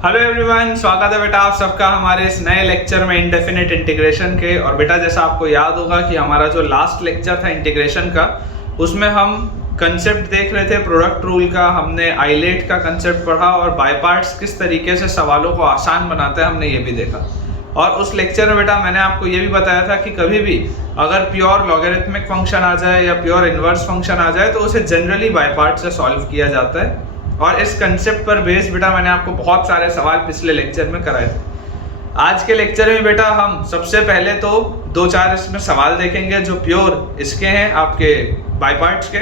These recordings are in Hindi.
हेलो एवरीवन, स्वागत है बेटा आप सबका हमारे इस नए लेक्चर में इंडेफिनिट इंटीग्रेशन के। और बेटा जैसा आपको याद होगा कि हमारा जो लास्ट लेक्चर था इंटीग्रेशन का, उसमें हम कंसेप्ट देख रहे थे प्रोडक्ट रूल का, हमने आइलेट का कंसेप्ट पढ़ा और बाय पार्ट्स किस तरीके से सवालों को आसान बनाते हैं हमने ये भी देखा। और उस लेक्चर में बेटा मैंने आपको ये भी बताया था कि कभी भी अगर प्योर लॉगरिथमिक फंक्शन आ जाए या प्योर इनवर्स फंक्शन आ जाए तो उसे जनरली बाय पार्ट से सॉल्व किया जाता है। और इस कंसेप्ट पर बेस बेटा मैंने आपको बहुत सारे सवाल पिछले लेक्चर में कराए थे। आज के लेक्चर में बेटा हम सबसे पहले तो 2-4 इसमें सवाल देखेंगे जो प्योर इसके हैं आपके बाय पार्ट्स के,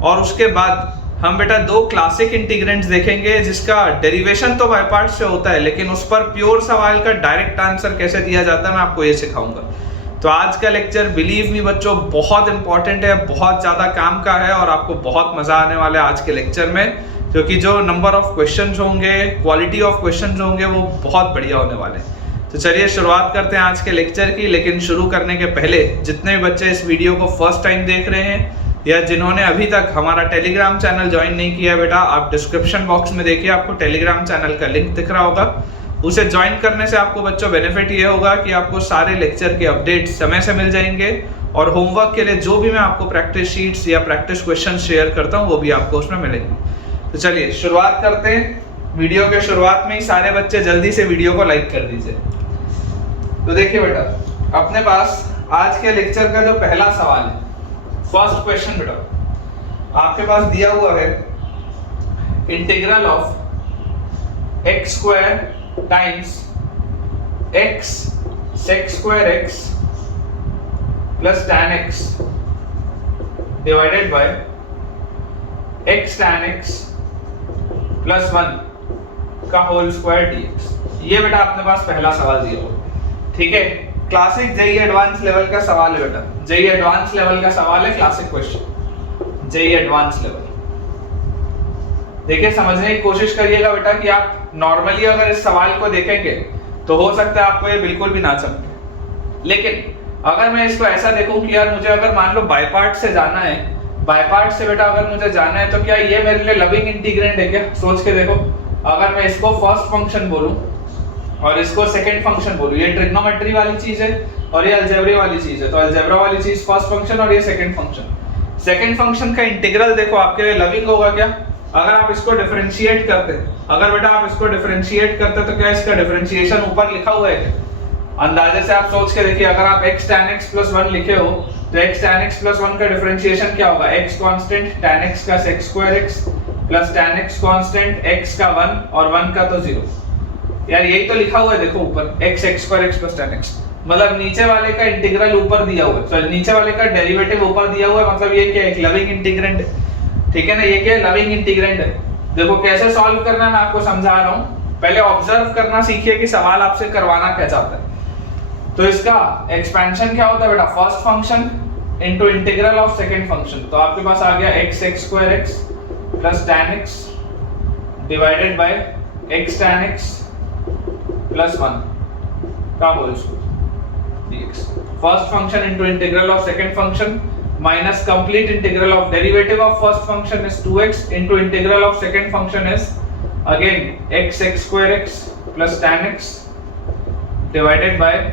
और उसके बाद हम बेटा 2 क्लासिक इंटीग्रेंट्स देखेंगे जिसका डेरिवेशन तो बाय पार्ट्स से होता है, लेकिन उस पर प्योर सवाल का डायरेक्ट आंसर कैसे दिया जाता है मैं आपको ये सिखाऊंगा। तो आज का लेक्चर बिलीव मी बच्चों बहुत इंपॉर्टेंट है, बहुत ज़्यादा काम का है और आपको बहुत मज़ा आने वाला है आज के लेक्चर में, क्योंकि जो नंबर ऑफ क्वेश्चंस होंगे, क्वालिटी ऑफ क्वेश्चंस होंगे वो बहुत बढ़िया होने वाले हैं। तो चलिए शुरुआत करते हैं आज के लेक्चर की। लेकिन शुरू करने के पहले जितने भी बच्चे इस वीडियो को फर्स्ट टाइम देख रहे हैं या जिन्होंने अभी तक हमारा टेलीग्राम चैनल ज्वाइन नहीं किया बेटा, आप डिस्क्रिप्शन बॉक्स में देखिए आपको टेलीग्राम चैनल का लिंक दिख रहा होगा। उसे ज्वाइन करने से आपको बच्चों बेनिफिट ये होगा कि आपको सारे लेक्चर के अपडेट समय से मिल जाएंगे और होमवर्क के लिए जो भी मैं आपको प्रैक्टिस शीट्स या प्रैक्टिस क्वेश्चन शेयर करता हूँ वो भी आपको उसमें मिलेंगे। तो चलिए शुरुआत करते हैं। वीडियो के शुरुआत में ही सारे बच्चे जल्दी से वीडियो को लाइक कर दीजिए। तो देखिए बेटा, अपने पास आज के लेक्चर का जो पहला सवाल है, फर्स्ट क्वेश्चन बेटा आपके पास दिया हुआ है integral of x square times x sec square x plus tan x divided by x tan x plus 1 का होल स्क्वायर dx। ये बेटा अपने पास पहला सवाल दिया हुआ, ठीक है। क्लासिक जेई एडवांस लेवल का सवाल है बेटा, जेई एडवांस लेवल का सवाल है, classic question JEE advance level. देखिए समझने की कोशिश करिएगा बेटा कि आप नॉर्मली अगर इस सवाल को देखेंगे तो हो सकता है आपको ये बिल्कुल भी ना समझे, लेकिन अगर मैं इसको ऐसा देखूं कि यार मुझे अगर मान लो बाय पार्ट से जाना है, बाय पार्ट से बेटा अगर मुझे जाना है तो क्या ये मेरे लिए लविंग इंटीग्रेंट है क्या? सोच के देखो, अगर मैं इसको फर्स्ट फंक्शन बोलूं और इसको सेकंड फंक्शन बोलूं, ये ट्रिग्नोमेट्री वाली चीज है और ये अलजेब्रा वाली चीज है, तो अलजेब्रा वाली चीज फर्स्ट फंक्शन और ये सेकंड फंक्शन। सेकंड फंक्शन का इंटीग्रल देखो आपके लिए लविंग होगा क्या? अगर आप इसको डिफरेंशिएट करते, अगर बेटा आप इसको डिफरेंशिएट करते तो क्या इसका डिफरेंशिएशन ऊपर लिखा हुआ है क्या? अंदाजे से आप सोच के देखिए, अगर आप x tan x plus 1 लिखे हो तो x tan x plus 1 का डिफरेंशिएशन क्या होगा? x कांस्टेंट tan x का sec square x plus tan x constant x का 1 और 1 का तो 0। यार यही तो लिखा हुआ है देखो ऊपर, x sec square x plus tan x, मतलब नीचे वाले का इंटीग्रल ऊपर दिया हुआ है, सॉरी नीचे वाले का डेरिवेटिव ऊपर दिया हुआ है, मतलब ये क्या है? एक लविंग इंटीग्रेंट है, ठीक है ना। ये क्या है? लविंग इंटीग्रेंट है। देखो कैसे सॉल्व करना मैं आपको समझा रहा हूँ, पहले ऑब्जर्व करना सीखिए कि सवाल आपसे करवाना क्या चाहता है। तो इसका एक्सपेंशन क्या होता है बेटा? First function into integral of second function. तो आपके पास आ गया x sec square x plus tan x divided by x tan x plus 1 का whole square dx। First function into integral of second function minus complete integral of derivative of first function is 2x into integral of second function is again x sec square x plus tan x divided by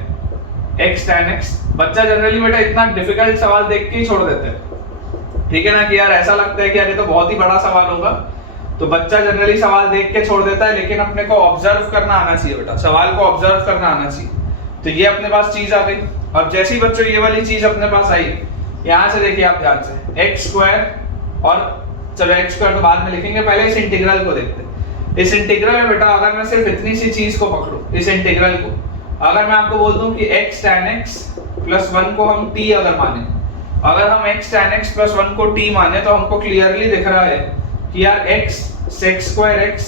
x tan x। बच्चा जनरली बेटा इतना डिफिकल्ट सवाल देख के ही छोड़ देते हैं, ठीक है ना, कि यार ऐसा लगता है कि यार ये तो बहुत ही बड़ा सवाल होगा, तो बच्चा जनरली सवाल देख के छोड़ देता है। लेकिन अपने को ऑब्जर्व करना आना चाहिए बेटा, सवाल को ऑब्जर्व करना आना चाहिए। तो ये अपने पास चीज आ गई। अब जैसे ही बच्चों ये वाली चीज अपने पास आई, यहाँ से देखिए आप ध्यान से एक्स स्क्वायर, और चलो एक्स स्क्वायर तो बाद में लिखेंगे, पहले इस इंटीग्रल को देखते हैं। इस इंटीग्रल में बेटा अगर मैं सिर्फ इतनी सी चीज को पकड़ूं, इस इंटीग्रल को, अगर मैं आपको बोल दूं कि x tan x plus 1 को हम t अगर माने, अगर हम x tan x plus 1 को t माने तो हमको क्लियरली दिख रहा है कि यार x sec square x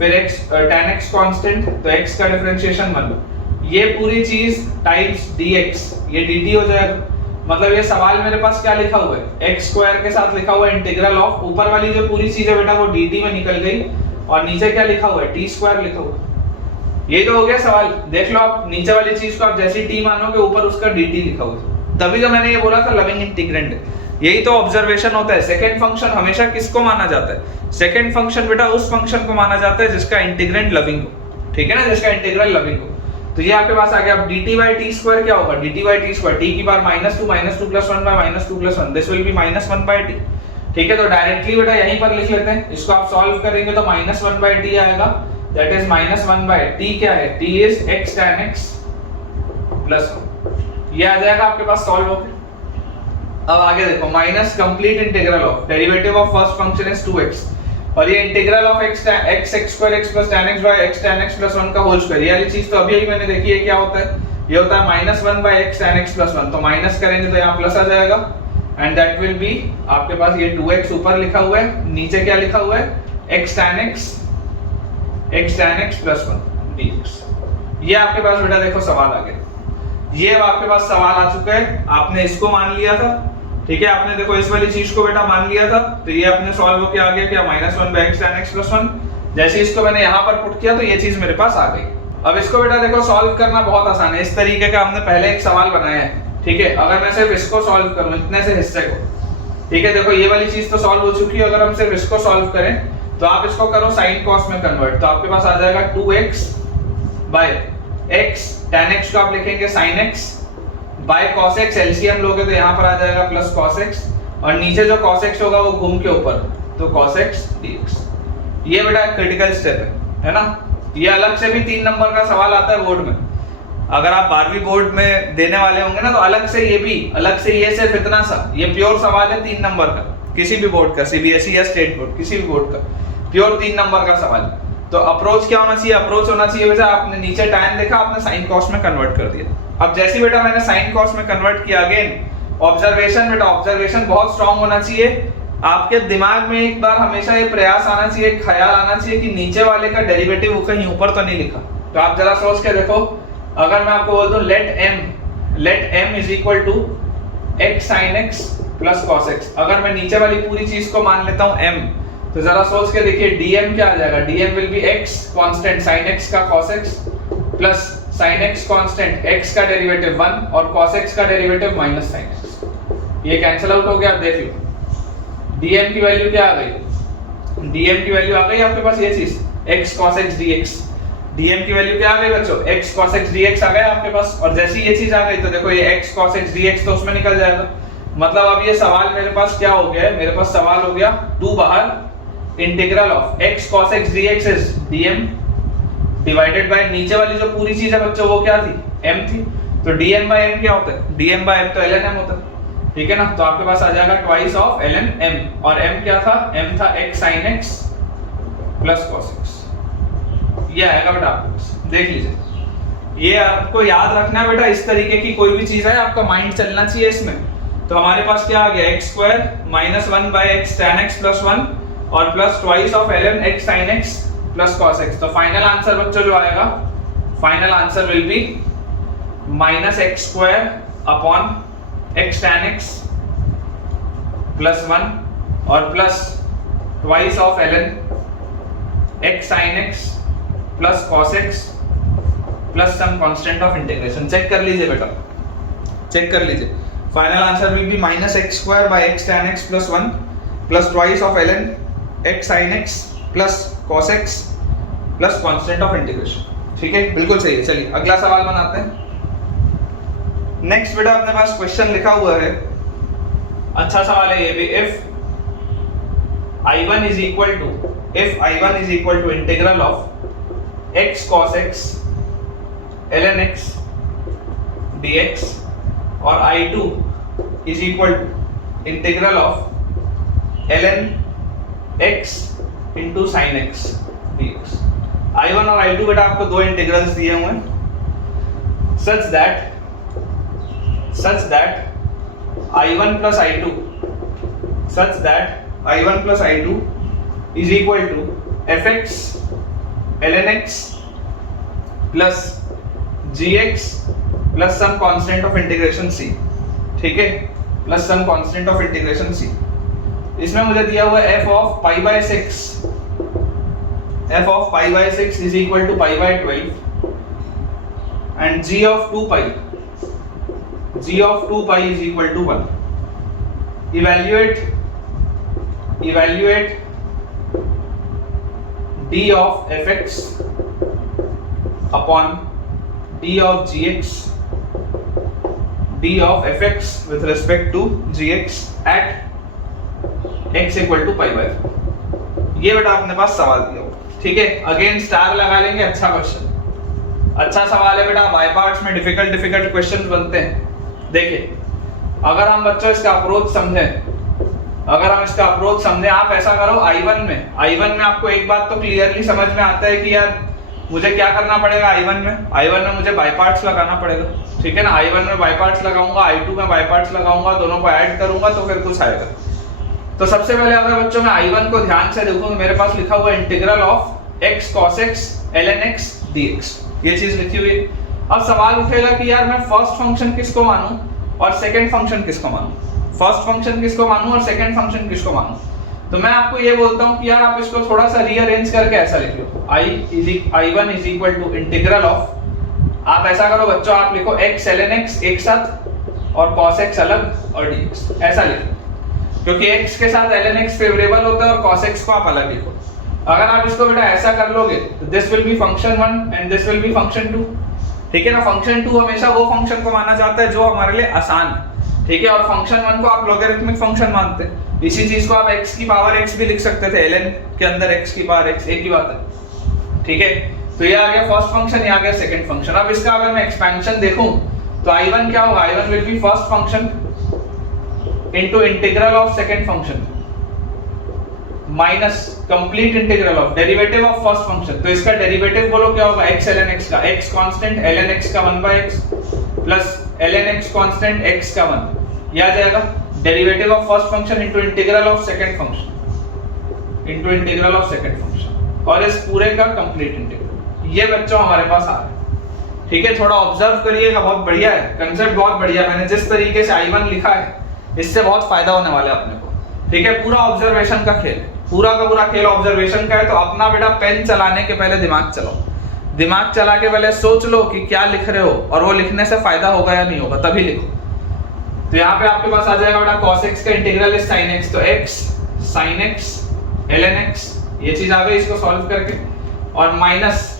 फिर x tan x कांस्टेंट, तो x का डिफरेंशिएशन 1, ये पूरी चीज टाइम्स dx, ये dt हो जाएगा। मतलब ये सवाल मेरे पास क्या लिखा हुआ है? x स्क्वायर के साथ लिखा हुआ है इंटीग्रल ऑफ, ऊपर वाली जो पूरी चीज है बेटा वो dt में निकल गई, और नीचे क्या लिखा हुआ है? t स्क्वायर लिखा हुआ है। ये तो हो गया सवाल। देख लो आप नीचे वाली चीज को आप जैसे t मानोगे ऊपर उसका dt लिखा हुआ है, तभी तो मैंने ये बोला था लविंग इंटीग्रेंट है। यही तो ऑब्जर्वेशन होता है। सेकंड फंक्शन हमेशा किसको माना जाता है? सेकंड फंक्शन बेटा उस फंक्शन को माना जाता है जिसका इंटीग्रेंड लविंग हो। ठीक है ना, जिसका इंटीग्रल लविंग हो। तो ये आपके पास आ गया। अब dt by t स्क्वायर क्या होगा, dt by t square t की power -2 plus 1 by -2 plus 1, this will be -1 by t। ठीक है, तो डायरेक्टली बेटा यहीं पर लिख लेते हैं, इसको आप सॉल्व करेंगे तो -1 by t आएगा, दैट इज -1 by t क्या है, t is x tan x plus 1, ये आ जाएगा आपके पास सॉल्व होके। अब आगे देखो, minus complete integral of derivative of first function is 2x, और ये integral of x square x plus tan x by x tan x plus 1 का होल स्क्वायर, ये वाली चीज तो अभी मैंने देखी है क्या होता है, ये होता है -1 by x tan x plus 1, तो माइनस करेंगे तो यहाँ प्लस आ जाएगा, एंड दैट विल बी आपके पास ये 2x ऊपर लिखा हुआ है, नीचे क्या लिखा हुआ है, x tan x plus 1 dx। ये आपके पास बेटा देखो सवाल आ गया, ये आपके पास सवाल आ चुका है, आपने इसको मान लिया था, ठीक है, आपने देखो इस वाली चीज को बेटा मान लिया था, तो ये अपने सॉल्व होके आ गया क्या, -1 by x tan x plus 1। जैसे इसको मैंने यहाँ पर पुट किया तो ये चीज मेरे पास आ गई। अब इसको बेटा देखो सॉल्व करना बहुत आसान है, इस तरीके का हमने पहले एक सवाल बनाया है, ठीक है। अगर मैं सिर्फ इसको सॉल्व करूं, इतने से हिस्से को, ठीक है, देखो ये वाली चीज तो सॉल्व हो चुकी है, अगर हम सिर्फ इसको सॉल्व करें तो आप इसको करो साइन कॉस में कन्वर्ट, तो आपके पास आ जाएगा 2x by x tan x को आप लिखेंगे sin x by cos x, LCM लोगे तो यहाँ पर आ जाएगा प्लस cos x, और नीचे जो cos x होगा वो घूम के ऊपर, तो cos x dx। ये बेटा क्रिटिकल स्टेप है ना, ये अलग से भी 3 नंबर का सवाल आता है बोर्ड में, अगर आप 12वीं बोर्ड में देने वाले होंगे ना तो अलग से ये भी, अलग से ये सिर्फ इतना सा, ये प्योर सवाल है 3 नंबर का, किसी भी बोर्ड का, सीबीएसई या स्टेट बोर्ड, किसी भी बोर्ड का प्योर 3 नंबर का सवाल। तो अप्रोच क्या होना चाहिए, अप्रोच होना चाहिए बेटा, आपने नीचे tan देखा, आपने साइन कॉस में कन्वर्ट कर दिया। अब जैसे बेटा मैंने साइन कॉस में कन्वर्ट किया, अगेन ऑब्जर्वेशन बेटा, ऑब्जर्वेशन बहुत स्ट्रांग होना चाहिए आपके दिमाग में, एक बार हमेशा ये प्रयास आना चाहिए, ख्याल आना चाहिए कि नीचे वाले का डेरिवेटिव कहीं ऊपर तो नहीं लिखा। तो आप जरा सोच के देखो, अगर मैं आपको बोल दूं let m is equal to x sin x plus cos x, अगर मैं नीचे वाली पूरी चीज को मान लेता हूं m, तो जरा सोच के देखिए dm क्या आ जाएगा, dm will be x constant sin x का cos x plus sin x constant x का डेरिवेटिव 1 और cos x का डेरिवेटिव माइनस sin x, ये कैंसिल आउट हो गया। आप देख लो dm की वैल्यू क्या आ गई, dm की वैल्यू आ गई आपके पास ये चीज x cos x dx, dm की वैल्यू क्या आ गई बच्चों, x cos x dx आ गया आपके पास, और जैसे ये चीज आ गई तो देखो ये x cos x dx तो उसमें निकल जाएगा, मतलब अब ये सवाल मेरे पास क्या हो गया है, मेरे पास सवाल हो गया 2 बाहर, integral of x cos x dx is dm divided by नीचे वाली जो पूरी चीज है बच्चों वो क्या थी, m थी, तो dm by m क्या होता है, dm by m तो ln m होता है, ठीक है ना। तो आपके पास आ जाएगा ट्वाइस ऑफ ln m, और m क्या था, m था x sin x plus cos x, ये आएगा बेटा आपके पास, देख लीजिए। ये आपको याद रखना है बेटा, इस तरीके की कोई भी चीज है आपका माइंड चलना चाहिए इसमें। तो हमारे पास क्या आ गया, x square -1 by x tan x plus 1 और plus twice of ln x sin x plus cos x, तो फाइनल आंसर बच्चों जो आएगा, final answer will be -x square upon x tan x plus 1 और plus twice of ln x sin x plus cos x plus some constant of integration. Check कर लीजिए बेटा, चेक कर लीजिए, final answer will be -x square by x tan x plus 1 plus twice of ln x sin x plus cos x plus constant of integration. ठीक है, बिल्कुल सही है। चलिए अगला सवाल बनाते हैं। नेक्स्ट बेटा अपने पास क्वेश्चन लिखा हुआ है, अच्छा सवाल है ये भी, if I1 is equal to integral of x cos x ln x dx और I2 is equal to integral of ln x into sin x dx। I1 और I2 बेटा आपको दो इंटीग्रल्स दिए हुए हैं, such that I1 plus I2 is equal to fx ln x plus gx plus some constant of integration c। ठीक है, plus some constant of integration c। इसमें मुझे दिया हुआ f of pi by 6 is equal to pi by 12 and g of 2 pi is equal to 1। evaluate d of fx upon d of g x d of F x with respect to ji x at x equal to pi by 4। ये बेटा अपने पास सवाल दिया हो, ठीक है। अगेन स्टार लगा लेंगे, अच्छा क्वेश्चन, अच्छा सवाल है बेटा। बाय पार्ट्स में डिफिकल्ट क्वेश्चंस बनते हैं। देखिए अगर हम बच्चों इसका अप्रोच समझें, आप ऐसा करो I1 में आपको एक बात तो क्लियरली समझ में आता है कि यार मुझे क्या करना पड़ेगा। I1 में मुझे बाय पार्ट्स लगाना पड़ेगा, ठीक है ना। I1 में बाय पार्ट्स लगाऊंगा, I2 में बाय पार्ट्स लगाऊंगा, दोनों को ऐड करूंगा तो फिर कुछ आएगा। तो सबसे पहले अगर बच्चों मैं I1 को ध्यान से देखूं तो मेरे पास लिखा हुआ integral of x cos x ln x dx, ये चीज लिखी हुई है। अब सवाल उठेगा कि यार मैं फर्स्ट फंक्शन किसको मानूं और सेकंड फंक्शन किसको मानूं, किसको मानूं। तो मैं आपको ये बोलता हूं कि यार आप इसको थोड़ा सा रीअरेंज करके ऐसा लिख लो, I1 is equal to integral of, आप ऐसा करो बच्चों, आप लिखो x ln x एक साथ और cos x अलग और dx, ऐसा लिखो, क्योंकि x के साथ ln x फेवरेबल होता है और cos x को आप अलग लिखो। अगर आप इसको बेटा ऐसा कर लोगे तो this will B function 1 and this will B function 2, ठीक है ना। फंक्शन 2 हमेशा वो फंक्शन को माना जाता है जो हमारे लिए आसान है, ठीक है, और फंक्शन 1 को आप लॉगरिथमिक फंक्शन मानते हैं। इसी चीज को आप x की पावर x भी लिख सकते थे, ln के अंदर x की पावर x, एक ही बात है, ठीक है। तो ये आ गया फर्स्ट फंक्शन, ये आ गया सेकंड फंक्शन। अब इसका अगर मैं एक्सपेंशन देखूं तो I1 क्या होगा, I1 will be first function into integral of second function minus complete integral of derivative of first function. तो इसका डेरिवेटिव बोलो क्या होगा, x ln x का, x कांस्टेंट ln x का 1/x plus ln x constant x का 1, ये आ जाएगा derivative of first function into integral of second function और इस पूरे का कंप्लीट इंटीग्रल। ये बच्चों हमारे पास आ रहा है, ठीक है। थोड़ा ऑब्जर्व करिएगा, बहुत बढ़िया है कंसेप्ट, बहुत बढ़िया। मैंने जिस तरीके से I1 लिखा है इससे बहुत फायदा होने वाला है अपने को, ठीक है। पूरा ऑब्जर्वेशन का खेल है, पूरा का पूरा खेल ऑब्जर्वेशन का है। तो अपना बेटा पेन चलाने के पहले दिमाग चलाओ, दिमाग चला के पहले सोच लो कि क्या लिख रहे हो और वो लिखने से फायदा होगा या नहीं होगा, तभी लिखो। तो यहाँ पे आपके पास आ जाएगा बेटा cos x का इंटीग्रल है sin x, तो x sin x ln x, ये चीज आ गई इसको सॉल्व करके, और माइनस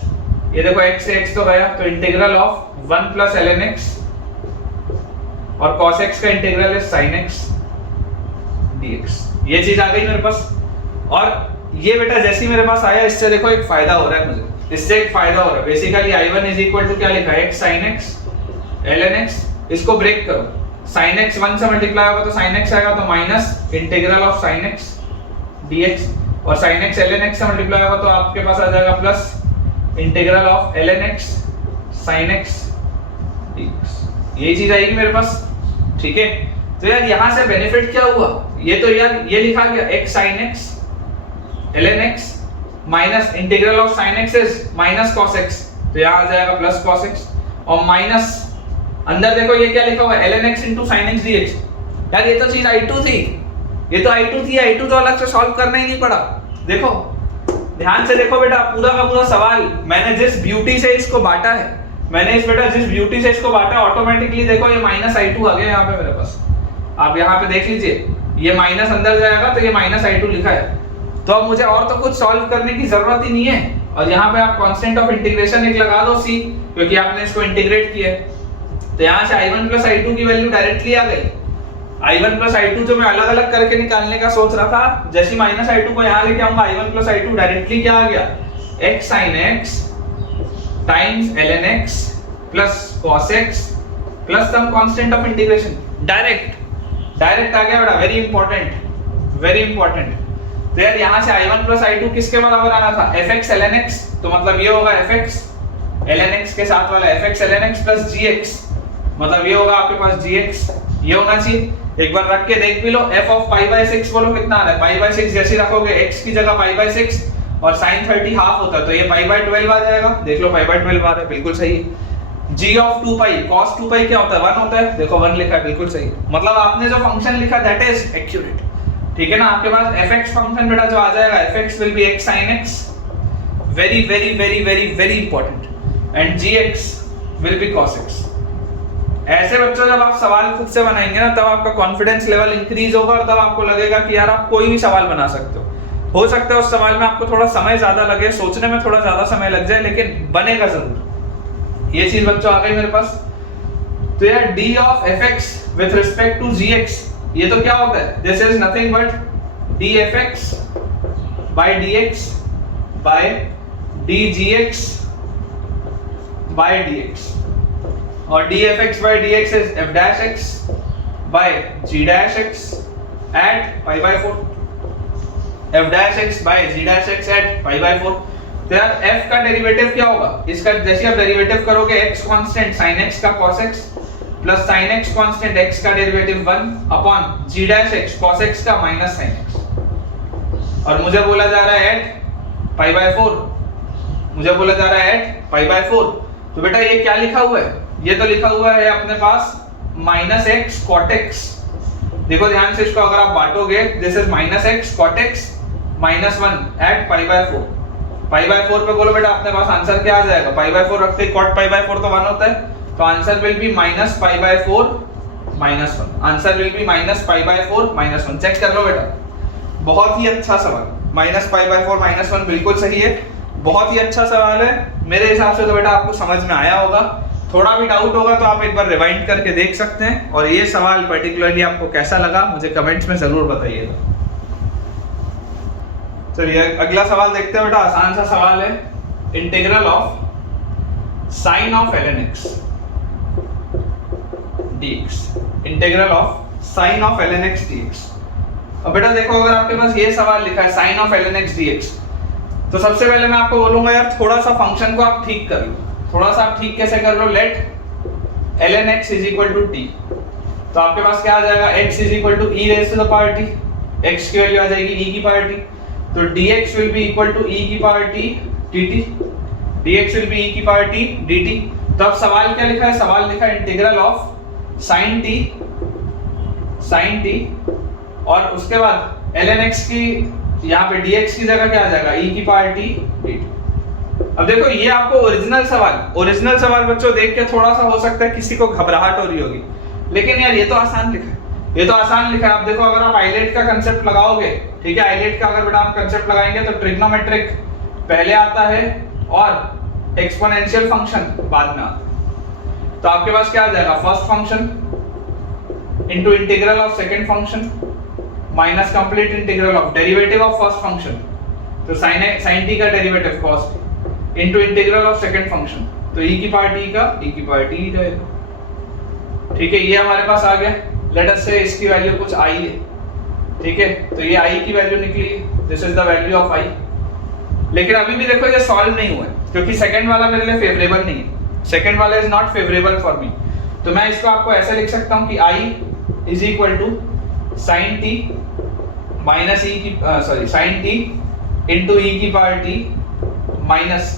ये देखो x से x तो गया, तो integral of 1 plus ln x और cos x का इंटीग्रल है sin x dx, ये चीज आ गई मेरे पास। और ये बेटा जैसे ही मेरे पास आया, इससे देखो एक फायदा हो रहा है मुझे, इससे एक फायदा हो रहा है। Basically I1 is equal to क्या लिखा है, x sin x ln x, इसको ब्रेक करो, sin x 1 से मल्टीप्लाई होगा तो sin x आएगा, तो minus integral of sin x dx, और sin x ln x से मल्टीप्लाई होगा तो आपके पास आ जाएगा plus integral of ln x sin x dx, ये चीज आएगी मेरे पास, ठीक है। तो यार यहाँ से बेनिफिट क्या हुआ, ये तो यार ये लिखा गया x sin x ln x minus integral of sin x is minus cos x, तो यहाँ आ जाएगा प्लस cos x, और माइनस अंदर देखो ये क्या लिखा हुआ है ln x into sin x dx। यार ये तो चीज I2 थी, I2 तो अलग से सॉल्व करना ही नहीं पड़ा। देखो ध्यान से देखो बेटा, पूरा का पूरा सवाल मैंने जिस ब्यूटी से इसको बांटा है, ऑटोमेटिकली देखो ये माइनस I2 आ गया यहाँ पे मेरे पास। आप यहाँ पे देख लीजिए, ये माइनस अंदर जाएगा तो ये माइनस I2 लिखा है। तो अब मुझे और तो कुछ सॉल्व करने की जरूरत ही नहीं है, और यहाँ पे आप कांस्टेंट ऑफ इंटीग्रेशन एक लगा दो c, क्योंकि आपने इसको इंटीग्रेट किया है। तो यहाँ से I1 प्लस I2 की वैल्यू डायरेक्टली आ गई। I1 प्लस I2 जो मैं अलग अलग करके निकालने का सोच रहा था, जैसे माइनस I2 को यहाँ लेके आऊंगा, I1 प्लस I2 डायरेक्टली क्या आ गया, x sin x times ln x plus cos x plus some constant of integration, direct आ गया बेटा, वेरी इंपॉर्टेंट। तो यार यहाँ से I1 प्लस I2 किसके बराबर आना था, fx ln x, तो मतलब ये होगा fx ln x के साथ वाला fx ln x plus gx, मतलब ये होगा आपके पास gx, ये होना चाहिए। एक बार रख के देख भी लो, f ऑफ पाई बाय 6 बोलो कितना आ रहा है, पाई बाय 6 जैसे रखोगे x की जगह पाई बाय 6 और sin 30 हाफ होता है, तो ये पाई बाय 12 आ जाएगा। देख लो पाई बाय 12 आ रहा है, बिल्कुल सही। g ऑफ 2 पाई cos 2 पाई क्या होता है, 1 होता है, देखो 1 लिखा है, बिल्कुल सही। मतलब आपने जो फंक्शन लिखा दैट इज एक्यूरेट, ठीक है ना। आपके पास fx फंक्शन बेटा जो आ जाएगा, fx will be x sin x, very important, and gx will be cos x। ऐसे बच्चों जब आप सवाल खुद से बनाएंगे ना, तब आपका कॉन्फिडेंस लेवल इंक्रीज होगा और तब आपको लगेगा कि यार आप कोई भी सवाल बना सकते हो सकता है उस सवाल में आपको थोड़ा समय ज्यादा लगे, सोचने में थोड़ा ज्यादा समय लग जाए, लेकिन बनेगा जरूर, ये चीज बच्चों आ गई मेरे पास। तो यार D of F x with respect to ji X, ये तो क्या होता है, this is nothing but D F X by D X by D G X by D X, और D F X by D X is F dash X by G dash X at pi by 4, F dash X by G dash X at pi by 4। तो यार f का डेरिवेटिव क्या होगा, इसका जैसे आप डेरिवेटिव करोगे x कांस्टेंट sin x का cos x plus sin x constant x का derivative 1 upon g dash x cos x का माइनस sin x, और मुझे बोला जा रहा है एट पाई बाय 4, मुझे बोला जा रहा है एट पाई बाय 4। तो बेटा ये क्या लिखा हुआ है, ये तो लिखा हुआ है अपने पास माइनस x cot x। देखो ध्यान से इसको अगर आप बांटोगे, this is minus x cot x minus 1 at pi by 4। Pi by 4 पे बोलो बेटा अपने पास आंसर क्या आ जाएगा, पाई बाय 4 रखते कॉट पाई बाय 4 तो 1 होता है, तो answer will be minus pi by 4 minus 1, answer will be minus pi by 4 minus 1। Check कर लो बेटा, बहुत ही अच्छा सवाल, माइनस पाई बाय 4 माइनस 1 बिल्कुल सही है, बहुत ही अच्छा सवाल है मेरे हिसाब से। तो बेटा आपको समझ में आया होगा, थोड़ा भी डाउट होगा तो आप एक बार रिवाइंड करके देख सकते हैं, और ये सवाल पर्टिकुलरली आपको कैसा लगा मुझे कमेंट्स में जरूर बताइएगा। चलिए अगला सवाल देखते हैं बेटा, आसान सा सवाल है, integral of sine of ln x dx, integral of sine of ln x dx। अब बेटा देखो अगर आपके पास ये सवाल लिखा है sine of ln x dx, तो सबसे पहले मैं आपको बोलूंगा यार थोड़ा सा फंक्शन को आप ठीक कर लो, थोड़ा सा आप ठीक कैसे कर लो, let ln x is equal to t, तो आपके पास क्या आ जाएगा, x is equal to e raise to the power t, x की वैल्यू आ जाएगी e की पावर t, तो dx will be equal to e की power t dt, dx will be e की पावर t dt। तो अब सवाल क्या लिखा है, सवाल लिखा है इंटीग्रल ऑफ sin t और उसके बाद ln x की यहाँ पे dx की जगह क्या आ जाएगा, e की पावर t dt। अब देखो ये आपको ओरिजिनल सवाल बच्चों देख के थोड़ा सा हो सकता है किसी को घबराहट हो रही होगी, लेकिन यार ये तो आसान लिखा है, ये तो आसान लिखा है। आप देखो अगर आप आइलेट का कंसेप्ट लगाओगे, ठीक है, आइलेट का अगर बेटा आप कंसेप्ट लगाएंगे तो ट्रिग्नोमेट्रिक पहले आता है और एक्सपोनेंशियल फंक्शन बाद में आता है। तो आपके पास क्या आ जाएगा, first function into integral of second function minus complete integral of derivative of first function, तो sin t का derivative cos t into integral of second function, तो e की पावर t का e की पावर t रहेगा। ठीक है, ये हमारे पास आ गया। लेट अस से इसकी वैल्यू कुछ i है, ठीक है, तो ये i की वैल्यू निकली, this is the value of i। लेकिन अभी भी देखो ये सॉल्व नहीं हुआ है क्योंकि सेकंड वाला मेरे लिए फेवरेबल नहीं है, सेकंड वाला is not favourable for me. तो मैं इसको आपको ऐसे लिख सकता हूं कि i is equal to sin t minus e की sin t इनटू e की पावर t माइनस,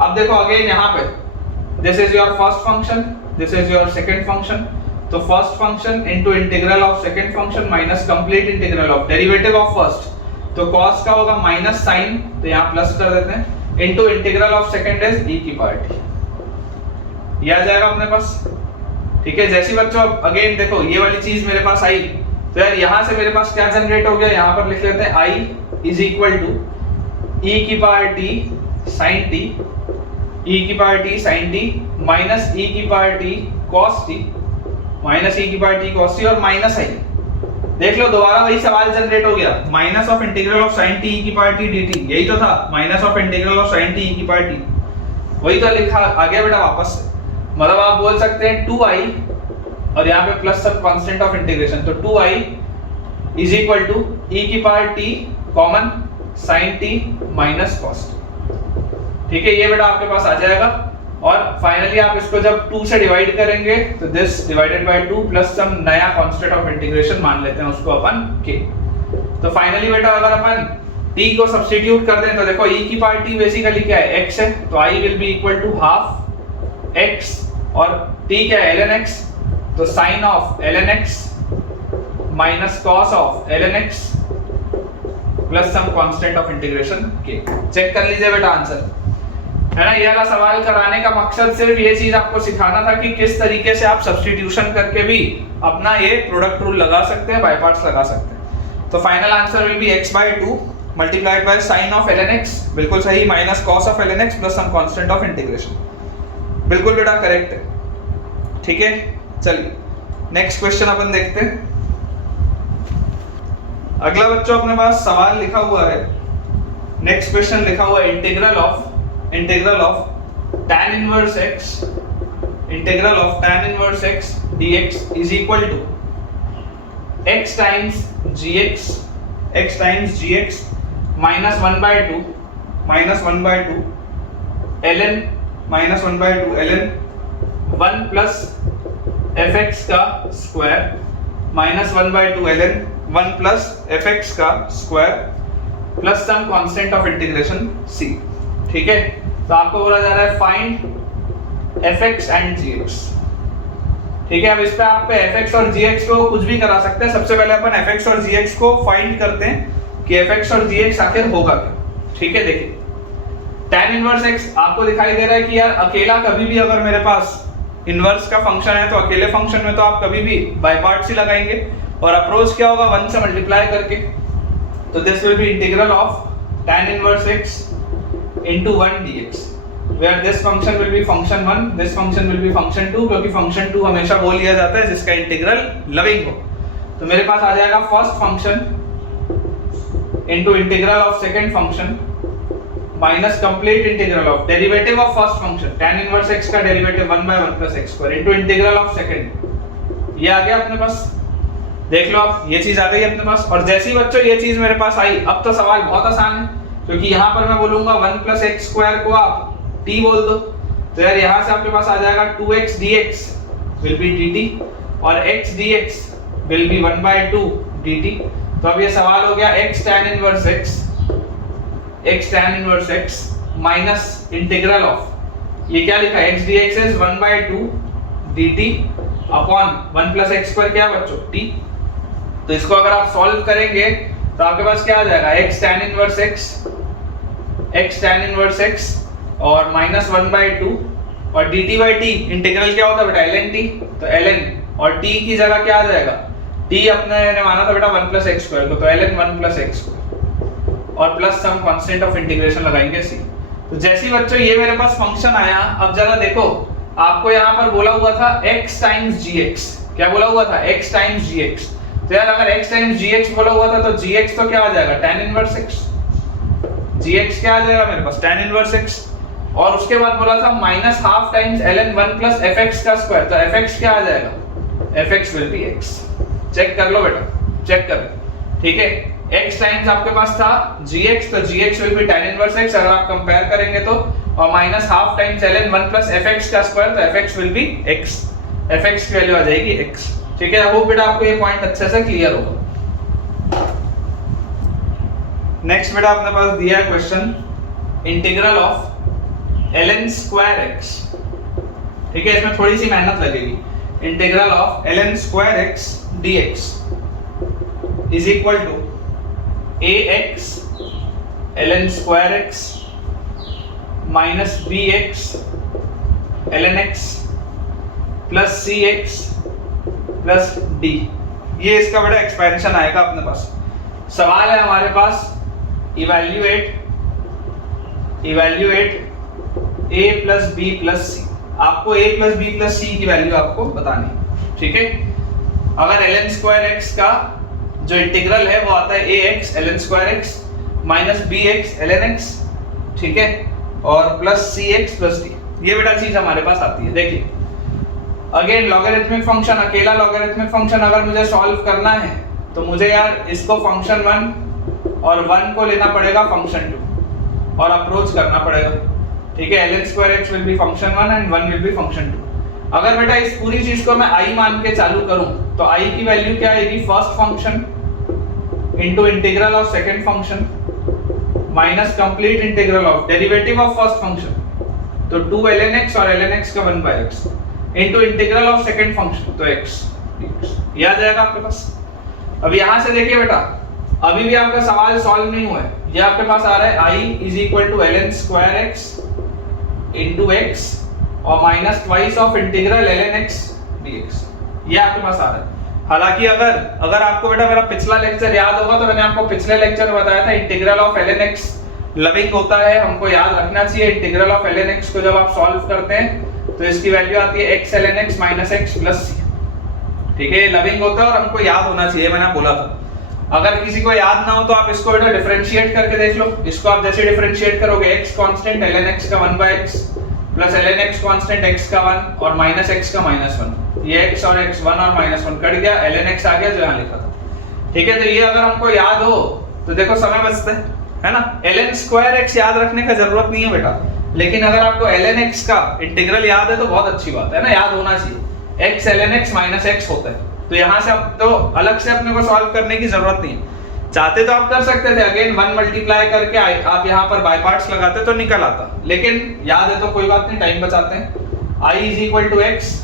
अब देखो अगेन यहाँ पे this is your first function, this is your second function, तो first function into integral of second function minus complete integral of derivative of first, तो cos का होगा माइनस sin, तो यहाँ प्लस कर देते हैं, into integral of second is e की पावर t, ये आ जाएगा अपने पास। ठीक है, जैसी बच्चों अब अगेन देखो ये वाली चीज मेरे पास आई, तो यार यहाँ से मेरे पास क्या जनरेट हो गया, यहाँ पर लिख लेते हैं i is equal to e की power t sin t, e की power t sin t minus e की power t cos t, minus e की पावर t cos t और माइनस i। देख लो दोबारा वही सवाल जनरेट हो गया, minus of integral of sin t e की पावर t dt, यही तो था, minus of integral of sin t e की पावर t, वही तो लिखा आ गया बेटा वापस से। मतलब आप बोल सकते हैं 2i और यहाँ पे प्लस सब कांस्टेंट ऑफ इंटीग्रेशन, तो 2i is equal to e की power t common sin t minus cos t। ठीक है, ये बेटा आपके पास आ जाएगा, और फाइनली आप इसको जब 2 से डिवाइड करेंगे तो दिस डिवाइडेड बाय 2 प्लस सम नया कांस्टेंट ऑफ इंटीग्रेशन मान लेते हैं उसको अपन k। तो फाइनली बेटा अगर अपन t को सब्स्टिट्यूट कर दें तो देखो e की पावर t बेसिकली क्या है, x है, तो i will be equal to half x, और t क्या है ln x, तो sin of ln x minus cos of ln x plus some constant of integration k। Check कर लीजिए बेटा आंसर, है ना। ये वाला सवाल कराने का मकसद सिर्फ ये चीज आपको सिखाना था कि किस तरीके से आप सब्स्टिट्यूशन करके भी अपना ये प्रोडक्ट रूल लगा सकते हैं, बाय पार्ट्स लगा सकते हैं। तो final answer will be x by 2 multiplied by sin of ln x, बिल्कुल सही, minus cos of ln x plus some constant of integration. बिल्कुल बेटा करेक्ट है। ठीक है, चलिए नेक्स्ट क्वेश्चन अपन देखते हैं। अगला बच्चों अपने पास सवाल लिखा हुआ है, नेक्स्ट क्वेश्चन लिखा हुआ है integral of tan inverse x dx is equal to x times gx minus 1 by 2 ln 1 plus fx का square minus 1 by 2 ln 1 plus fx का square plus some constant of integration c। ठीक है, तो आपको बोला जा रहा है फाइंड fx एंड gx। ठीक है, अब इस पे आप पे fx और gx को कुछ भी करा सकते हैं। सबसे पहले अपन fx और gx को फाइंड करते हैं कि fx और gx आखिर होगा क्या। ठीक है, देखिए tan इनवर्स x आपको दिखाई दे रहा है कि यार अकेला कभी भी अगर मेरे पास इनवर्स का फंक्शन है तो अकेले फंक्शन में तो आप कभी भी बाय पार्ट्स ही लगाएंगे और अप्रोच क्या होगा 1 से मल्टीप्लाई करके। तो this will B integral of tan inverse x into 1 dx where this function will be function 1, this function will be function 2, क्योंकि function 2 हमेशा वो लिया जाता है जिसका इंटीग्रल लविंग हो। तो मेरे पास आ जाएगा first function into integral of second function minus complete integral of derivative of first function tan inverse x का derivative 1 by 1 plus x square into integral of second. ये आ गया अपने पास, देख लो आप ये चीज आ गई अपने पास। और जैसी बच्चों ये चीज मेरे पास आई, अब तो सवाल बहुत आसान है क्योंकि यहाँ पर मैं बोलूंगा 1 plus x square को आप t बोल दो, तो यार यहाँ से आपके पास आ जाएगा 2x dx will be dt और x dx will be 1 by 2 dt। तो अब ये सवाल हो गया x tan inverse x minus integral of ये क्या लिखा है x dx is 1 by 2 dt upon 1 plus x square क्या बच्चों t। तो इसको अगर आप सॉल्व करेंगे तो आपके पास क्या आ जाएगा x tan इनवर्स x और माइनस 1 by 2 और dt by t इंटीग्रल क्या होता है बेटा ln t। तो ln और t की जगह क्या आ जाएगा, t अपने ने माना था बेटा 1 plus x square को, तो ln 1 plus x square और plus some constant of integration लगाएंगे c। तो जैसी बच्चों ये मेरे पास फंक्शन आया, अब जरा देखो आपको यहाँ पर बोला हुआ था x टाइम्स gx, क्या बोला हुआ था x टाइम्स gx। तो यार अगर x टाइम्स gx बोला हुआ था तो gx तो क्या आ जाएगा tan इनवर्स x, gx क्या आ जाएगा मेरे पास tan इनवर्स x। और उसके बाद बोला था minus half times ln 1 plus fx का स्क्वायर, तो fx क्या आ जाएगा, fx will be x। Check कर लो बेटा, चेक कर। ठीक है, x टाइम्स आपके पास था gx, तो gx will be tan inverse x अगर आप कंपेयर करेंगे तो, और minus half times ln 1 plus fx का स्क्वायर, तो fx will be x, fx की वैल्यू आ जाएगी x। ठीक है, होप बेटा आपको ये पॉइंट अच्छे से क्लियर होगा। नेक्स्ट बेटा अपने पास दिया है question integral of ln square x। ठीक है, इसमें थोड़ी सी मेहनत लगेगी। Integral of ln square x dx is equal to ax ln square x minus bx ln x plus cx plus d। ये इसका बड़ा एक्सपेंशन आएगा अपने पास। सवाल है हमारे पास evaluate a plus b plus c। आपको a plus b plus c की वैल्यू आपको बतानी। ठीक है, अगर ln स्क्वायर x का जो इंटीग्रल है वो आता है ax ln square x minus bx ln x, ठीक है, और प्लस cx प्लस d। ये बेटा चीज हमारे पास आती है। देखिए अगेन लॉगरिथमिक फंक्शन, अकेला लॉगरिथमिक फंक्शन अगर मुझे सॉल्व करना है तो मुझे यार इसको फंक्शन 1 और 1 को लेना पड़ेगा फंक्शन 2 और अप्रोच करना पड़ेगा। ठीक है, ln square x will B function 1 and 1 will be function 2। अगर बेटा इस पूरी चीज को मैं i मान के चालू करूं तो i की वैल्यू क्या आएगी, first function into integral of second function minus complete integral of derivative of first function, तो 2 ln x और ln x का 1 by x into integral of second function, तो x ये आ जाएगा आपके पास। अब यहां से देखिए बेटा अभी भी आपका सवाल सॉल्व नहीं हुआ है। ये आपके पास आ रहा है i is equal to ln square x into x और minus twice of integral ln x dx, ये आपके पास आ रहा है। हालांकि अगर आपको बेटा मेरा पिछला लेक्चर याद होगा तो मैंने आपको पिछले लेक्चर में बताया था integral of ln x loving होता है, हमको याद रखना चाहिए। इंटीग्रल ऑफ ln x को जब आप सॉल्व करते हैं तो इसकी वैल्यू आती है x ln x minus x plus c। ठीक है, ये लविंग होता है और हमको याद होना चाहिए, मैंने बोला था। अगर किसी को याद ना हो तो आप इसको बेटा डिफरेंशिएट करके देख लो। इसको आप जैसे डिफरेंशिएट करोगे x कांस्टेंट ln x का 1/x plus ln x constant x का 1 और माइनस x का -1, ये x और x 1 और -1 कट गया, ln x आ गया जो यहाँ लिखा था। ठीक है, तो ये अगर हमको याद हो तो देखो समय बचता है ना। ln स्क्वायर x याद रखने का जरूरत नहीं है बेटा, लेकिन अगर आपको ln x का इंटीग्रल याद है तो बहुत अच्छी बात है ना, याद होना चाहिए। x ln x minus x होता है, तो यहाँ से अब तो अलग से अपने को सॉल्व करने की जरूरत नहीं। चाहते तो आप कर सकते थे, अगेन 1 मल्टीप्लाई करके आप यहाँ पर बाय पार्ट्स लगाते तो निकल आता, लेकिन याद है तो कोई बात नहीं, टाइम बचाते हैं। I is equal to x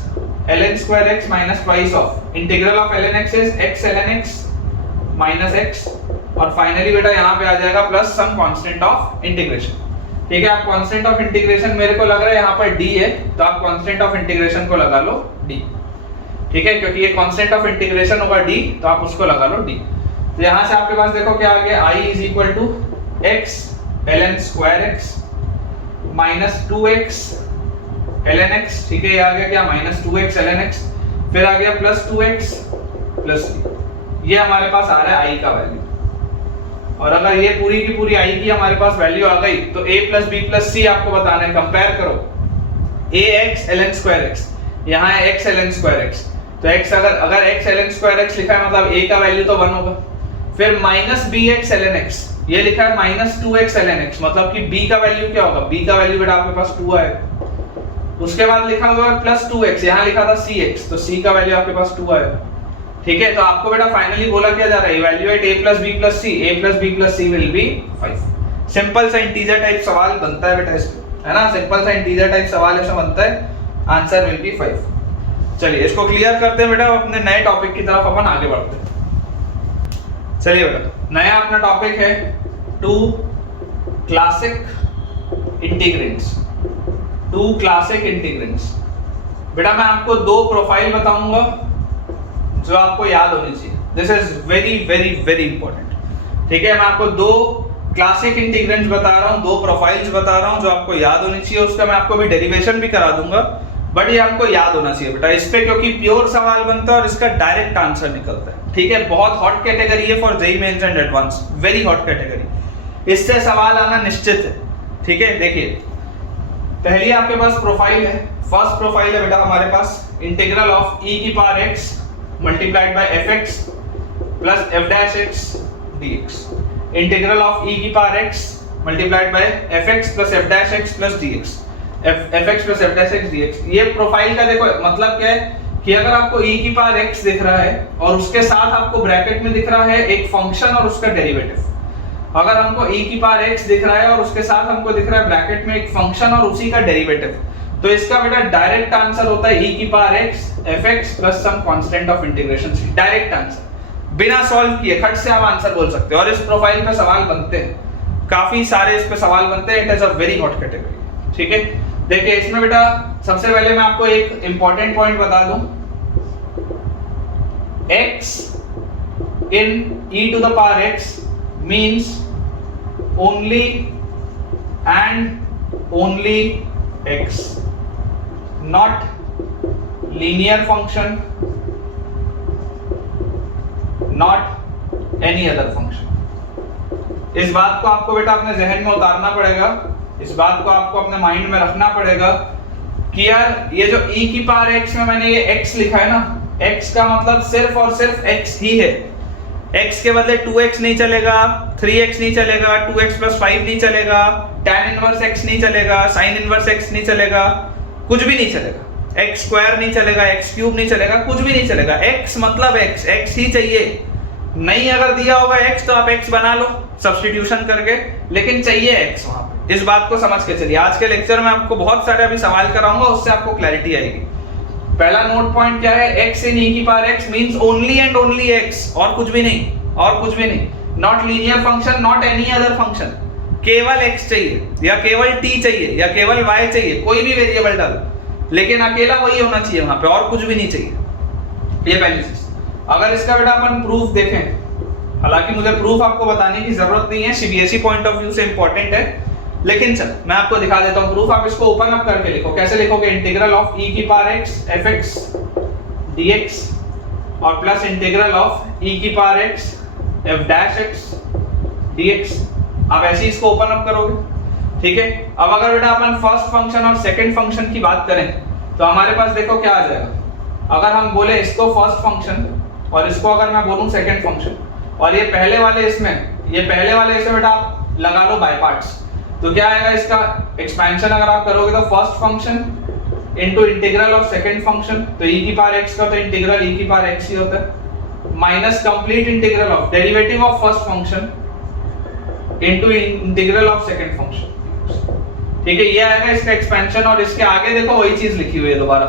ln square x minus twice of integral of ln x is x ln x minus x, और फाइनली बेटा यहाँ पे आ जाएगा plus some constant of integration. ठीक है, आप कांस्टेंट ऑफ इंटीग्रेशन मेरे को लग रहा है यहाँ पर d है, तो आप कांस्टेंट ऑफ इंटीग्रेशन को लगा लो d। ठीक है, क्योंकि ये कांस्टेंट ऑफ इंटीग्रेशन होगा d, तो आप उसको लगा लो d। तो यहाँ से आपके पास देखो क्या आ गया, I is equal to x ln square x minus 2x ln x। ठीक है, ये आ गया क्या माइनस 2x ln x, फिर आ गया प्लस 2x प्लस c। ये हमारे पास आ रहा है I का वैल्यू, और अगर ये पूरी की पूरी I की हमारे पास वैल्यू आ गई तो a plus b plus c आपको बताना है। कंपेयर करो ax ln स्क्वायर x, यहाँ है x ln स्क्वायर x, तो x अगर x ln स्क्वायर x लिखा है मतलब a का वैल्यू तो 1 होगा। फिर माइनस bx ln x, ये लिखा है माइनस 2x ln x, मतलब कि b का वैल्यू क्या होगा, b का वैल्यू बेटा आपके पास 2 आएगा। उसके बाद लिखा हुआ है प्लस 2x, यहाँ लिखा था cx, तो c का वैल्यू आपके पास 2 आएगा। ठीक है, तो आपको बेटा फाइनली बोला क्या जा रहा है, evaluate a plus b plus c, a plus b plus c will be 5। Simple सा इंटीजर टाइप सवाल बनता है बेटा इसमें, है ना, सिंपल सा इंटीजर टाइप सवाल ऐसा बनता है, आंसर विल बी 5। चलिए इसको क्लियर करते हैं बेटा, अपने नए टॉपिक की तरफ अपन आगे बढ़ते हैं। चलिए बेटा, नया अपना टॉपिक है 2 क्लासिक इंटीग्रेंड्स। 2 क्लासिक इंटीग्रेंड्स। बेटा मैं आपको 2 प्रोफाइल बताऊंगा जो आपको याद होनी चाहिए। This is very very very important. ठीक है, मैं आपको 2 क्लासिक इंटीग्रेंड्स बता रहा हूँ, 2 प्रोफाइल्स बता रहा हूँ जो आपको याद होनी चाहिए। उसका मैं आपको भी डेरिवेशन भी करा दूंगा, बट ये आपको याद होना चाहिए बेटा इस पे, क्योंकि प्योर सवाल बनता है और इसका डायरेक्ट आंसर निकलता है। ठीक है, बहुत हॉट कैटेगरी है for JEE mains and advance, very hot category, इससे सवाल आना निश्चित है। ठीक है, देखिए पहली आपके पास प्रोफाइल है, फर्स्ट प्रोफाइल है बेटा हमारे पास इंटीग्रल ऑफ e की power x multiplied bye fx plus f dash x dx। Integral of e की power x multiplied bye fx plus f dash x plus dx, fx plus f dash x dx। ये प्रोफाइल का देखो मतलब क्या है कि अगर आपको e की पावर x दिख रहा है और उसके साथ आपको ब्रैकेट में दिख रहा है एक फंक्शन और उसका डेरिवेटिव, अगर हमको e की पावर x दिख रहा है और उसके साथ हमको दिख रहा है ब्रैकेट में एक फंक्शन और उसी का डेरिवेटिव, तो इसका बेटा डायरेक्ट आंसर होता है e की power x fx plus some constant of integration c। Direct answer, बिना सॉल्व किए खट से आप आंसर बोल सकते हो। और इस प्रोफाइल पे सवाल बनते हैं, काफी सारे इस पे सवाल बनते हैं, it is a very hot category. ठीक है, देखिए इसमें बेटा सबसे पहले मैं आपको एक इंपॉर्टेंट पॉइंट बता दूं, x in e to the power x means only and only x, not linear function, not any other function। इस बात को आपको बेटा अपने जहन में उतारना पड़ेगा, इस बात को आपको अपने माइंड में रखना पड़ेगा कि यार ये जो e की पावर x में मैंने ये x लिखा है ना, x का मतलब सिर्फ और सिर्फ x ही है। x के बदले 2x नहीं चलेगा, 3x नहीं चलेगा, 2x प्लस 5 नहीं चलेगा, tan इनवर्स x नहीं चलेगा, sin इनवर्स x नहीं चलेगा, कुछ भी नहीं चलेगा, x स्क्वायर नहीं चलेगा, x क्यूब नहीं चलेगा, कुछ भी नहीं चलेगा। x मतलब x, x ही चाहिए। नहीं अगर दिया होगा x तो आप x बना लो सब्स्टिट्यूशन करके, लेकिन चाहिए x वहां पे। इस बात को समझ के चलिए। आज के लेक्चर में आपको बहुत सारे अभी सवाल कराऊंगा, उससे आपको क्लैरिटी आएगी। पहला नोट पॉइंट क्या है, x इन e की power x means only and only x, और कुछ भी नहीं, और कुछ भी नहीं। Not linear function, not any other function. केवल x चाहिए या केवल t चाहिए या केवल y चाहिए, कोई भी वेरिएबल डालो, लेकिन अकेला वही होना चाहिए वहां पे, और कुछ भी नहीं चाहिए। ये पहली चीज। अगर इसका बेटा अपन प्रूफ देखें, हालांकि मुझे प्रूफ आपको बताने की जरूरत नहीं है, सीबीएसई पॉइंट ऑफ व्यू से इंपॉर्टेंट है, लेकिन चल मैं आपको दिखा देता हूँ प्रूफ। आप इसको ओपन अप करके लिखो। कैसे लिखोगे? इंटीग्रल ऑफ e की पावर x fx dx और प्लस इंटीग्रल ऑफ e की power x f dash x dx। आप ऐसे ही इसको ओपन अप करोगे, ठीक है। अब अगर बेटा अपन फर्स्ट फंक्शन और सेकंड फंक्शन की बात करें तो हमारे पास देखो क्या आ जाएगा। अगर हम बोले इसको फर्स्ट फंक्शन और इसको अगर मैं बोलूं सेकंड फंक्शन, और ये पहले वाले इसमें बेटा आप लगा लो बाय पार्ट्स, तो क्या आएगा इसका एक्सपेंशन अगर आप करोगे तो first function into integral of second function, तो e की पावर x का तो इंटीग्रल e की पावर x ही होता है, minus complete integral of derivative of first function into integral of second function, ठीक है। ये आएगा इसका एक्सपेंशन। और इसके आगे देखो वही चीज लिखी हुई है दोबारा,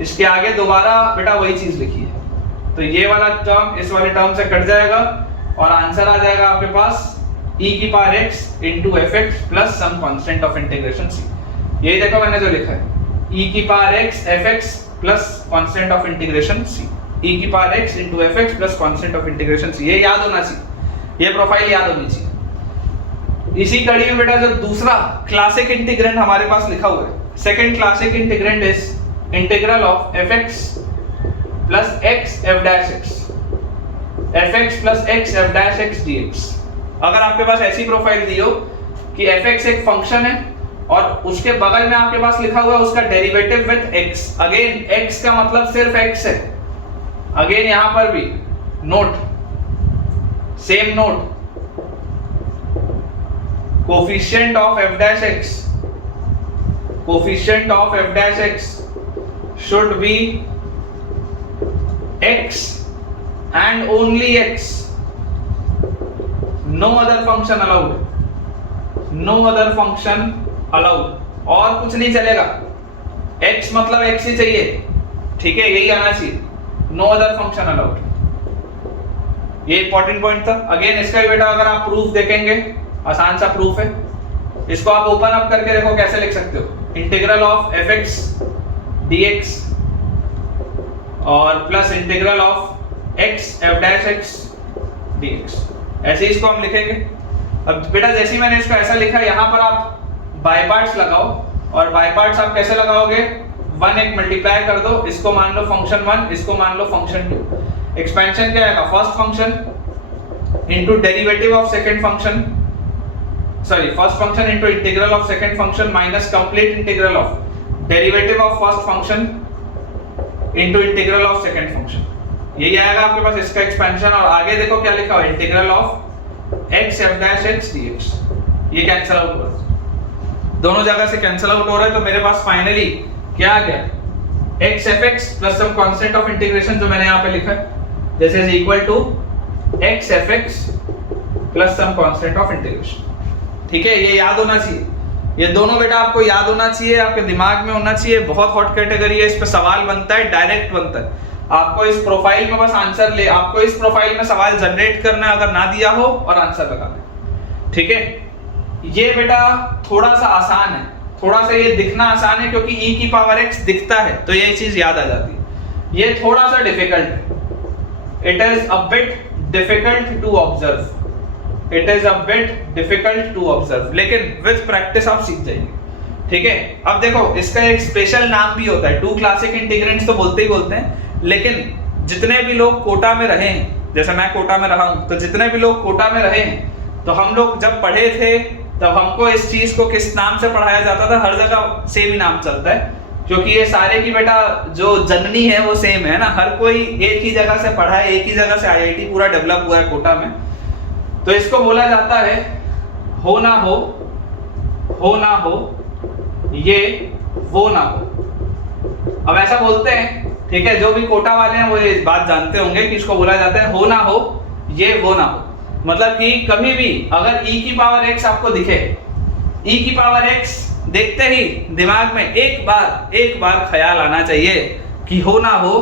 इसके आगे दोबारा बेटा वही चीज लिखी है, तो ये वाला टर्म इस वाले टर्म से कट जाएगा और आंसर आ जाएगा आपके पास e की power x into fx plus some constant of integration c। यही देखो मैंने जो लिखा है e की power x fx plus constant of integration c, e की power x into fx plus constant of integration c। ये याद होना चाहिए, ये प्रोफाइल याद होनी चाहिए। इसी कड़ी में बेटा जो दूसरा क्लासिक इंटीग्रेंड हमारे पास लिखा हुआ है, second classic integrand is integral of fx plus x f dash x fx plus x f dash x dx। अगर आपके पास ऐसी प्रोफाइल दी हो कि fx एक फंक्शन है और उसके बगल में आपके पास लिखा हुआ है उसका derivative with x, again x का मतलब सिर्फ x है, अगेन यहां पर भी note, same note, coefficient of f dash x, coefficient of f dash x should be x and only x, no other function allowed, no other function allowed, और कुछ नहीं चलेगा, x मतलब x ही चाहिए, ठीक है, यही आना चाहिए, no other function allowed। ये इंपॉर्टेंट पॉइंट था। अगेन इसका भी बेटा अगर आप प्रूफ देखेंगे, आसान सा प्रूफ है, इसको आप ओपन अप करके देखो कैसे लिख सकते हो। इंटीग्रल ऑफ fx dx और plus integral of x f dash x dx, ऐसे ही इसको हम लिखेंगे। अब बेटा जैसे ही मैंने इसको ऐसा लिखा, यहाँ पर आप बाय पार्ट्स लगाओ, और बाय पार्ट्स आप कैसे लगाओगे? 1 एक मल्टीप्लाई कर दो, इसको मान लो फंक्शन 1, इसको मान लो फंक्शन 2। एक्सपेंशन क्या आएगा? First function into derivative of second function, sorry first function into integral of second function minus complete integral of derivative of first function into integral of second function. यही आएगा आपके पास इसका एक्सपेंशन। और आगे देखो क्या लिखा हुआ है, integral of x f dash x dx। ये कैंसिल आउट हो रहा है, दोनों जगह से कैंसिल आउट हो रहा है, तो मेरे पास फाइनली क्या आ गया? x f x plus some constant of integration जो मैंने यहाँ पे लिखा है, this is equal to x f x plus some constant of integration, ठीक है। ये याद होना चाहिए, ये दोनों बेटा आपको याद होना चाहिए, आपके दिमाग में होना चाहिए। बहुत हॉट कैटेगरी है, इस पे सवाल बनता है, डायरेक्ट बनता है। आपको इस प्रोफाइल में बस आंसर ले, आपको इस प्रोफाइल में सवाल जनरेट करना है, अगर ना दिया हो और आंसर लगाना है, ठीक है। ये बेटा थोड़ा सा आसान है, थोड़ा सा ये दिखना आसान है क्योंकि e की पावर x दिखता है तो ये चीज याद आ जाती है। ये थोड़ा सा डिफिकल्ट है, it is a bit difficult to observe, it is a bit difficult to observe, लेकिन विद प्रैक्टिस आप सीख जाएंगे, ठीक है। अब देखो इसका एक स्पेशल नाम भी होता है, 2 क्लासिक इंटीग्रेंट्स तो बोलते ही बोलते हैं, लेकिन जितने भी लोग कोटा में रहे हैं, जैसे मैं कोटा में रहा हूं, तो जितने भी लोग कोटा में रहे हैं, तो हम लोग जब पढ़े थे तब हमको इस चीज को किस नाम से पढ़ाया जाता था? हर जगह सेम ही नाम चलता है, क्योंकि ये सारे की बेटा जो जननी है वो सेम है ना, हर कोई एक ही जगह से पढ़ा है, एक ही जगह से आईआईटी पूरा डेवलप हुआ है कोटा में, तो इसको बोला जाता है हो ना हो, हो ना हो, ये वो ना हो। अब ऐसा बोलते हैं, ठीक है, जो भी कोटा वाले हैं वो ये बात जानते होंगे कि इसको बोला जाता है हो ना हो, ये वो ना हो। मतलब कि कभी भी अगर e की पावर x आपको दिखे, e की पावर x देखते ही दिमाग में एक बार ख्याल आना चाहिए कि हो ना हो,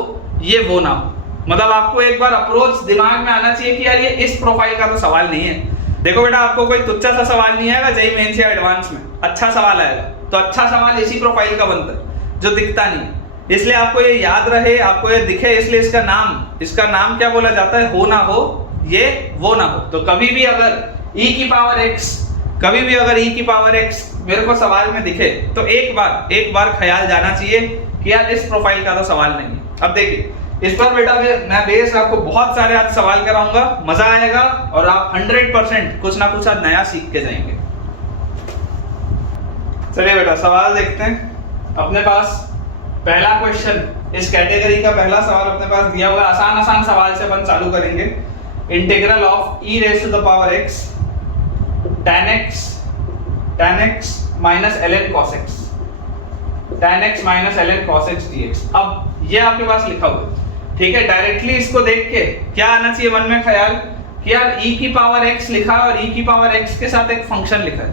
ये वो ना हो। मतलब आपको एक बार अप्रोच दिमाग में आना चाहिए कि यार ये इस प्रोफाइल का तो सवाल नहीं है। देखो बेटा आपको कोई तुच्चा सा सवाल नहीं आएगा जेईई मेंस या एडवांस में, अच्छा सवाल आएगा, तो अच्छा सवाल इसी प्रोफाइल का बनता है जो दिखता नहीं, इसलिए आपको ये याद रहे, आपको ये दिखे, इसलिए इसका नाम क्या बोला जाता है? हो ना हो, ये वो ना हो। तो कभी भी अगर e की पावर x कभी भी अगर e की पावर x मेरे को सवाल में दिखे तो एक बार ख्याल जाना चाहिए कि यार इस प्रोफाइल का तो सवाल नहीं है। अब देखिए इस पर बेटा मैं बेस आपको बहुत सारे आज सवाल कराऊंगा, मजा आएगा और आप 100% कुछ ना कुछ आज नया सीख के जाएंगे। चलिए बेटा सवाल देखते हैं। अपने पास पहला क्वेश्चन, इस कैटेगरी का पहला सवाल अपने पास दिया हुआ है। आसान सवाल से अपन चालू करेंगे। Integral of e raise to the power x tan x minus ln cos x, tan x minus ln cos x dx। अब ये आपके पास लिखा हुआ है, ठीक है। डायरेक्टली इसको देख के क्या आना चाहिए मन में ख्याल कि यार e की पावर x लिखा है और e की पावर x के साथ एक फंक्शन लिखा है,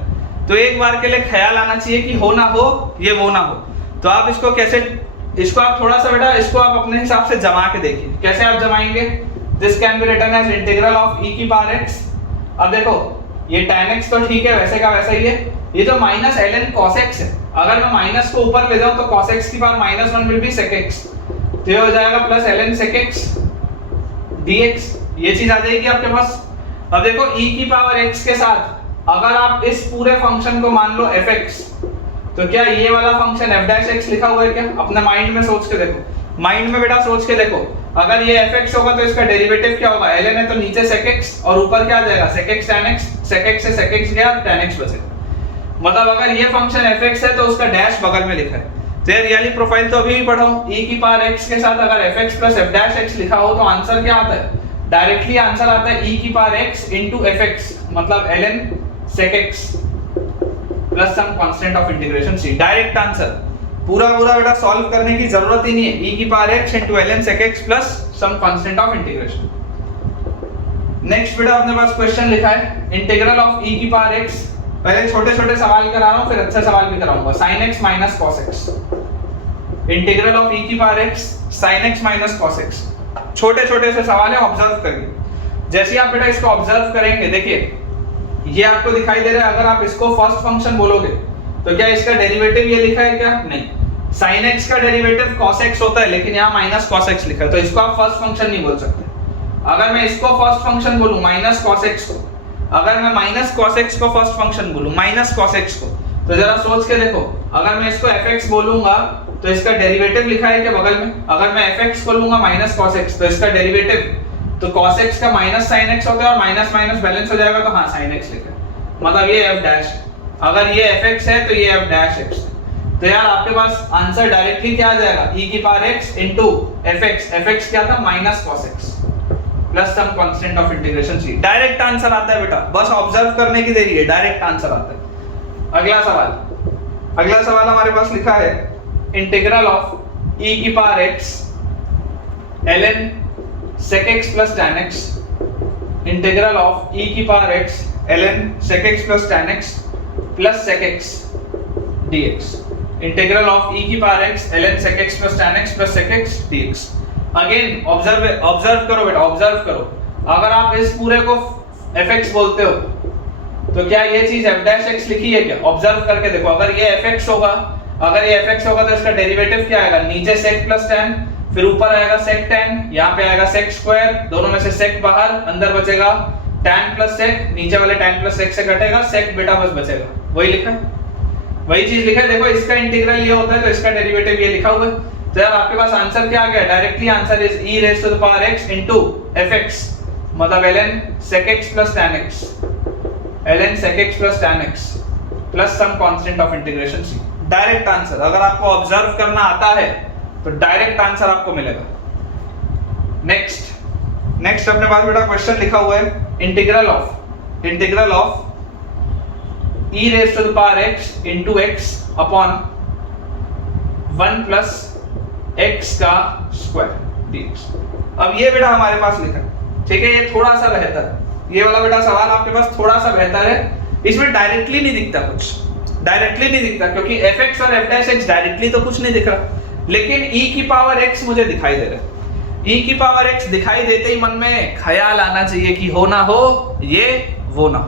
तो एक बार के लिए ख्याल आना चाहिए कि हो ना हो ये वो ना हो। तो आप इसको कैसे, इसको आप थोड़ा सा बेटा इसको आप अपने हिसाब से जमा के देखिए। कैसे आप जमाएंगे? This can be written as integral of e की पावर x। अब देखो ये tan x तो ठीक है वैसे का वैसा ही है, ये तो माइनस ln cos x है। अगर मैं माइनस को ऊपर ले जाऊं तो cos x की power -1 will be sec x, तो ये हो जाएगा plus ln sec x dx। ये चीज आ जाएगी आपके पास। अब देखो e की पावर x के साथ अगर आप इस पूरे फंक्शन को मान लो fx, तो क्या ये वाला फंक्शन f डैश x लिखा हुआ है क्या? अपने माइंड में सोच के देखो, माइंड में बेटा सोच के देखो। अगर ये fx होगा तो इसका डेरिवेटिव क्या होगा? ln है तो नीचे sec x और ऊपर क्या आ जाएगा? sec x tan x, sec x से sec x गया tan x बचेगा। मतलब अगर ये फंक्शन fx है तो उसका डैश बगल में लिखा है। तो यार ये वाली प्रोफाइल तो अभी भी पढ़ा हूं। e की पावर x के साथ अगर fx plus f dash x लिखा हो तो आंसर क्या आता है? डायरेक्टली आंसर आता है e की पावर x into fx, मतलब ln sec x plus some constant of integration c। Direct answer, पूरा बेटा सॉल्व करने की जरूरत ही नहीं है। e की power x into ln sec x plus some constant of integration. Next बेटा अपने पास क्वेश्चन लिखा है इंटीग्रल ऑफ e की पावर x। पहले छोटे सवाल करा रहा हूं फिर अच्छे सवाल भी कराऊंगा। sin x minus cos x, इंटीग्रल ऑफ e की power x sin x minus cos x। छोटे से सवाल है, ऑब्जर्व करिए। जैसे ही आप बेटा इसको ऑब्जर्व करेंगे, देखिए ये आपको दिखाई दे रहा है। अगर आप इसको फर्स्ट फंक्शन बोलोगे तो क्या इसका डेरिवेटिव ये लिखा है क्या? नहीं। sin x का डेरिवेटिव cos x होता है, लेकिन यहाँ माइनस cos x लिखा है, तो इसको आप फर्स्ट फंक्शन नहीं बोल सकते। अगर मैं इसको फर्स्ट फंक्शन बोलूं माइनस cos x को, अगर मैं माइनस cos x को फर्स्ट फंक्शन बोलूं माइनस cos x को, तो जरा सोच के देखो। अगर मैं इसको fx बोलूंगा तो इसका डेरिवेटिव लिखा है क्या बगल में? अगर मैं fx को लूंगा माइनस cos x तो इसका डेरिवेटिव तो cos x का माइनस sin x होता है और माइनस माइनस बैलेंस हो जाएगा, तो हाँ sin x लिखा है, मतलब ये f डैश। अगर ये fx है तो ये f डैश x। तो यार आपके पास आंसर डायरेक्टली क्या आ जाएगा? e की power x into fx। fx क्या था? Minus cos x plus some constant of integration c। Direct answer आता है बेटा, बस ऑब्जर्व करने की देरी है, डायरेक्ट आंसर आता है। अगला सवाल हमारे पास लिखा है इंटीग्रल ऑफ e की power x ln sec x plus tan x, इंटीग्रल ऑफ e की power x ln sec x plus tan x plus sec x dx, integral of e की power x ln sec x plus tan x plus sec x dx। Again observe करो बेटा, ऑब्जर्व करो। अगर आप इस पूरे को fx बोलते हो तो क्या ये चीज f डैश x लिखी है क्या? ऑब्जर्व करके देखो। अगर ये fx होगा, अगर ये fx होगा तो इसका डेरिवेटिव क्या आएगा? नीचे sec plus tan, फिर ऊपर आएगा sec tan, यहाँ पे आएगा sec स्क्वायर, दोनों में से sec बाहर, अंदर बचेगा tan प्लस sec, नीचे वाले tan प्लस sec से कटेगा, sec बेटा बस बचेगा। वही लिखा है, वही चीज लिखा है। देखो इसका इंटीग्रल ये होता है तो इसका डेरिवेटिव ये लिखा हुआ है। तो यार आपके पास आंसर क्या आ गया? Directly answer is e raise to the power x into fx, मतलब ln sec x plus tan x, ln sec x plus tan x plus some constant of integration c। Direct answer, अगर आपको ऑब्जर्व करना आता है तो डायरेक्ट आंसर आपको मिलेगा। नेक्स्ट अपने पास बेटा क्वेश्चन लिखा हुआ है integral of e raise to the power x into x upon 1 plus x का स्क्वायर dx। अब ये बेटा हमारे पास लिखा है, ठीक है। ये थोड़ा सा बेहतर है, ये वाला बेटा सवाल आपके पास थोड़ा सा बेहतर है। इसमें डायरेक्टली नहीं दिखता कुछ, डायरेक्टली नहीं दिखता क्योंकि fx और f डैश x डायरेक्टली तो कुछ नहीं दिख रहा, लेकिन e की पावर x मुझे दिखाई दे रहा है। e की पावर x दिखाई देते ही मन में ख्याल आना चाहिए कि हो ना हो ये वो ना,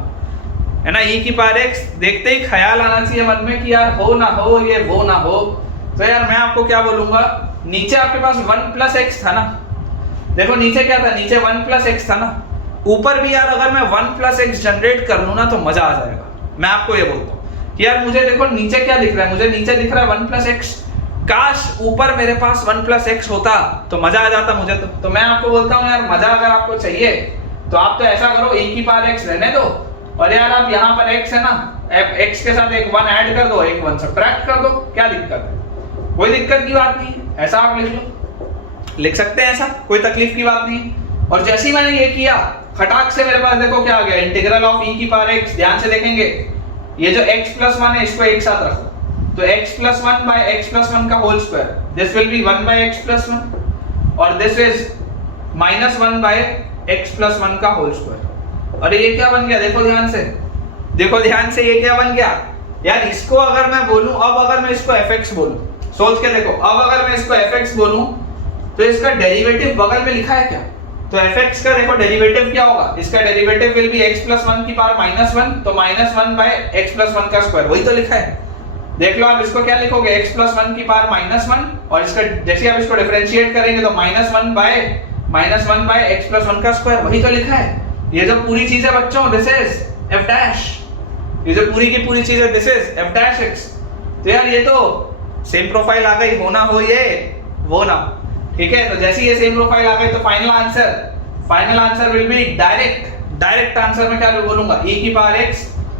है ना। e की पावर x देखते ही ख्याल आना चाहिए मन में कि यार हो ना हो ये वो ना हो। तो यार मैं आपको क्या बोलूंगा, नीचे आपके पास 1 प्लस x था ना, देखो नीचे क्या था? नीचे 1 प्लस x था ना। ऊपर भी यार अगर मैं 1 प्लस x जनरेट कर लूं ना तो मजा आ जाएगा। मैं आपको ये बोलता हूँ कि यार मुझे देखो नीचे क्या दिख रहा है, मुझे नीचे दिख रहा है 1 + x, काश ऊपर मेरे पास 1 + x होता तो मजा आ जाता मुझे। तो मैं आपको बोलता हूँ यार मजा अगर आपको चाहिए तो आप तो ऐसा करो e⁻x रहने दो, और यार आप यहाँ पर x है ना, x के साथ एक 1 ऐड कर दो, एक 1 सब्ट्रैक्ट कर दो, क्या दिक्कत है? कोई दिक्कत की बात नहीं है, ऐसा आप लिख लो, लिख सकते हैं ऐसा, कोई तकलीफ की बात नहीं है। और जैसे ही मैंने ये किया खटाक से मेरे पास देखो क्या आ गया, इंटीग्रल ऑफ e⁻x। ध्यान से देखेंगे ये जो x + 1 है इसको एक साथ रखो, तो x + 1 / x + 1 का whole square, this will be 1 / x + 1 और दिस इज -1 / x + 1 का होल स्क्वायर। और ये क्या बन गया, देखो ध्यान से, देखो ध्यान से, ये क्या बन गया यार। इसको अगर मैं बोलूं, अब अगर मैं इसको fx बोलूं, सोच के देखो, अब अगर मैं इसको fx बोलूं तो इसका डेरिवेटिव बगल में लिखा है क्या, तो fx का देखो डेरिवेटिव क्या होगा, इसका डेरिवेटिव विल बी x + 1 की पावर -1, तो -1 / x + 1 का स्क्वायर, वही तो लिखा है। देख लो आप इसको क्या लिखोगे, x + 1 की पावर -1, और इसका जैसे आप इसको डिफरेंशिएट करेंगे तो -1 / x + 1 का स्क्वायर, वही तो लिखा है। ये जो पूरी चीज है बच्चों, दिस इज f', ये जो पूरी की पूरी चीज है दिस इज f'(x). तो यार ये तो सेम प्रोफाइल आ गई, हो ना हो ये वो ना, ठीक है। तो जैसे ये सेम प्रोफाइल आ गई तो final answer will B direct answer में क्या बोलूंगा, e⁻x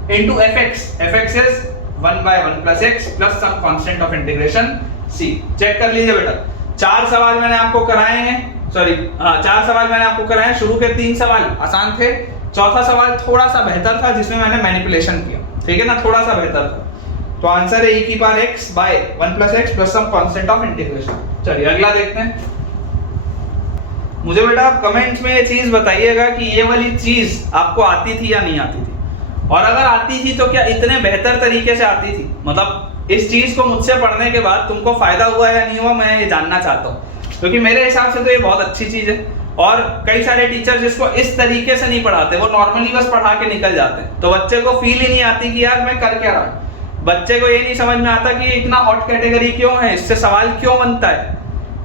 into fx, fx is 1 / 1 + x plus some constant of integration c। Check कर लीजिए बेटा, 4 सवाल मैंने आपको कराए हैं, सॉरी 4 सवाल मैंने आपको कराए हैं। शुरू के 3 सवाल आसान थे, चौथा सवाल थोड़ा सा बेहतर था जिसमें मैंने मैनिपुलेशन किया, ठीक है ना, थोड़ा सा बेहतर था। तो आंसर है e⁻x / 1 + x plus some constant of integration। चलिए अगला देखते हैं। मुझे बेटा आप कमेंट्स में ये चीज बताइएगा कि ये वाली चीज आपको आती थी या नहीं आती थी, और अगर आती थी तो क्या इतने बेहतर तरीके से आती थी, मतलब इस चीज को मुझसे पढ़ने के बाद तुमको फायदा हुआ या नहीं हुआ, मैं ये जानना चाहता हूँ। क्योंकि मेरे हिसाब से तो ये बहुत अच्छी चीज है, और कई सारे टीचर्स इसको इस तरीके से नहीं पढ़ाते, वो नॉर्मली बस पढ़ा के निकल जाते हैं, तो बच्चे को फील ही नहीं आती कि यार मैं कर क्या रहा हूँ। बच्चे को ये नहीं समझ में आता कि इतना हॉट कैटेगरी क्यों है, इससे सवाल क्यों बनता है,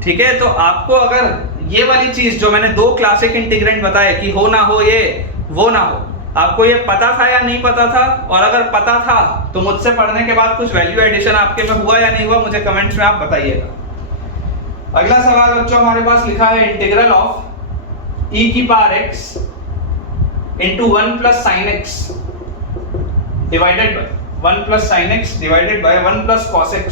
ठीक है। तो आपको अगर ये वाली चीज जो मैंने 2 क्लासिक इंटीग्रेंट बताए कि हो ना हो ये वो ना हो, आपको ये पता था या नहीं पता था, और अगर पता था तो मुझसे पढ़ने के बाद कुछ वैल्यू एडिशन आपके में हुआ या नहीं हुआ, मुझे कमेंट्स में आप बताइएगा। अगला सवाल बच्चों हमारे पास लिखा है integral of e⁻x into 1 + sin x divided by 1 + sin x divided by 1 + cos x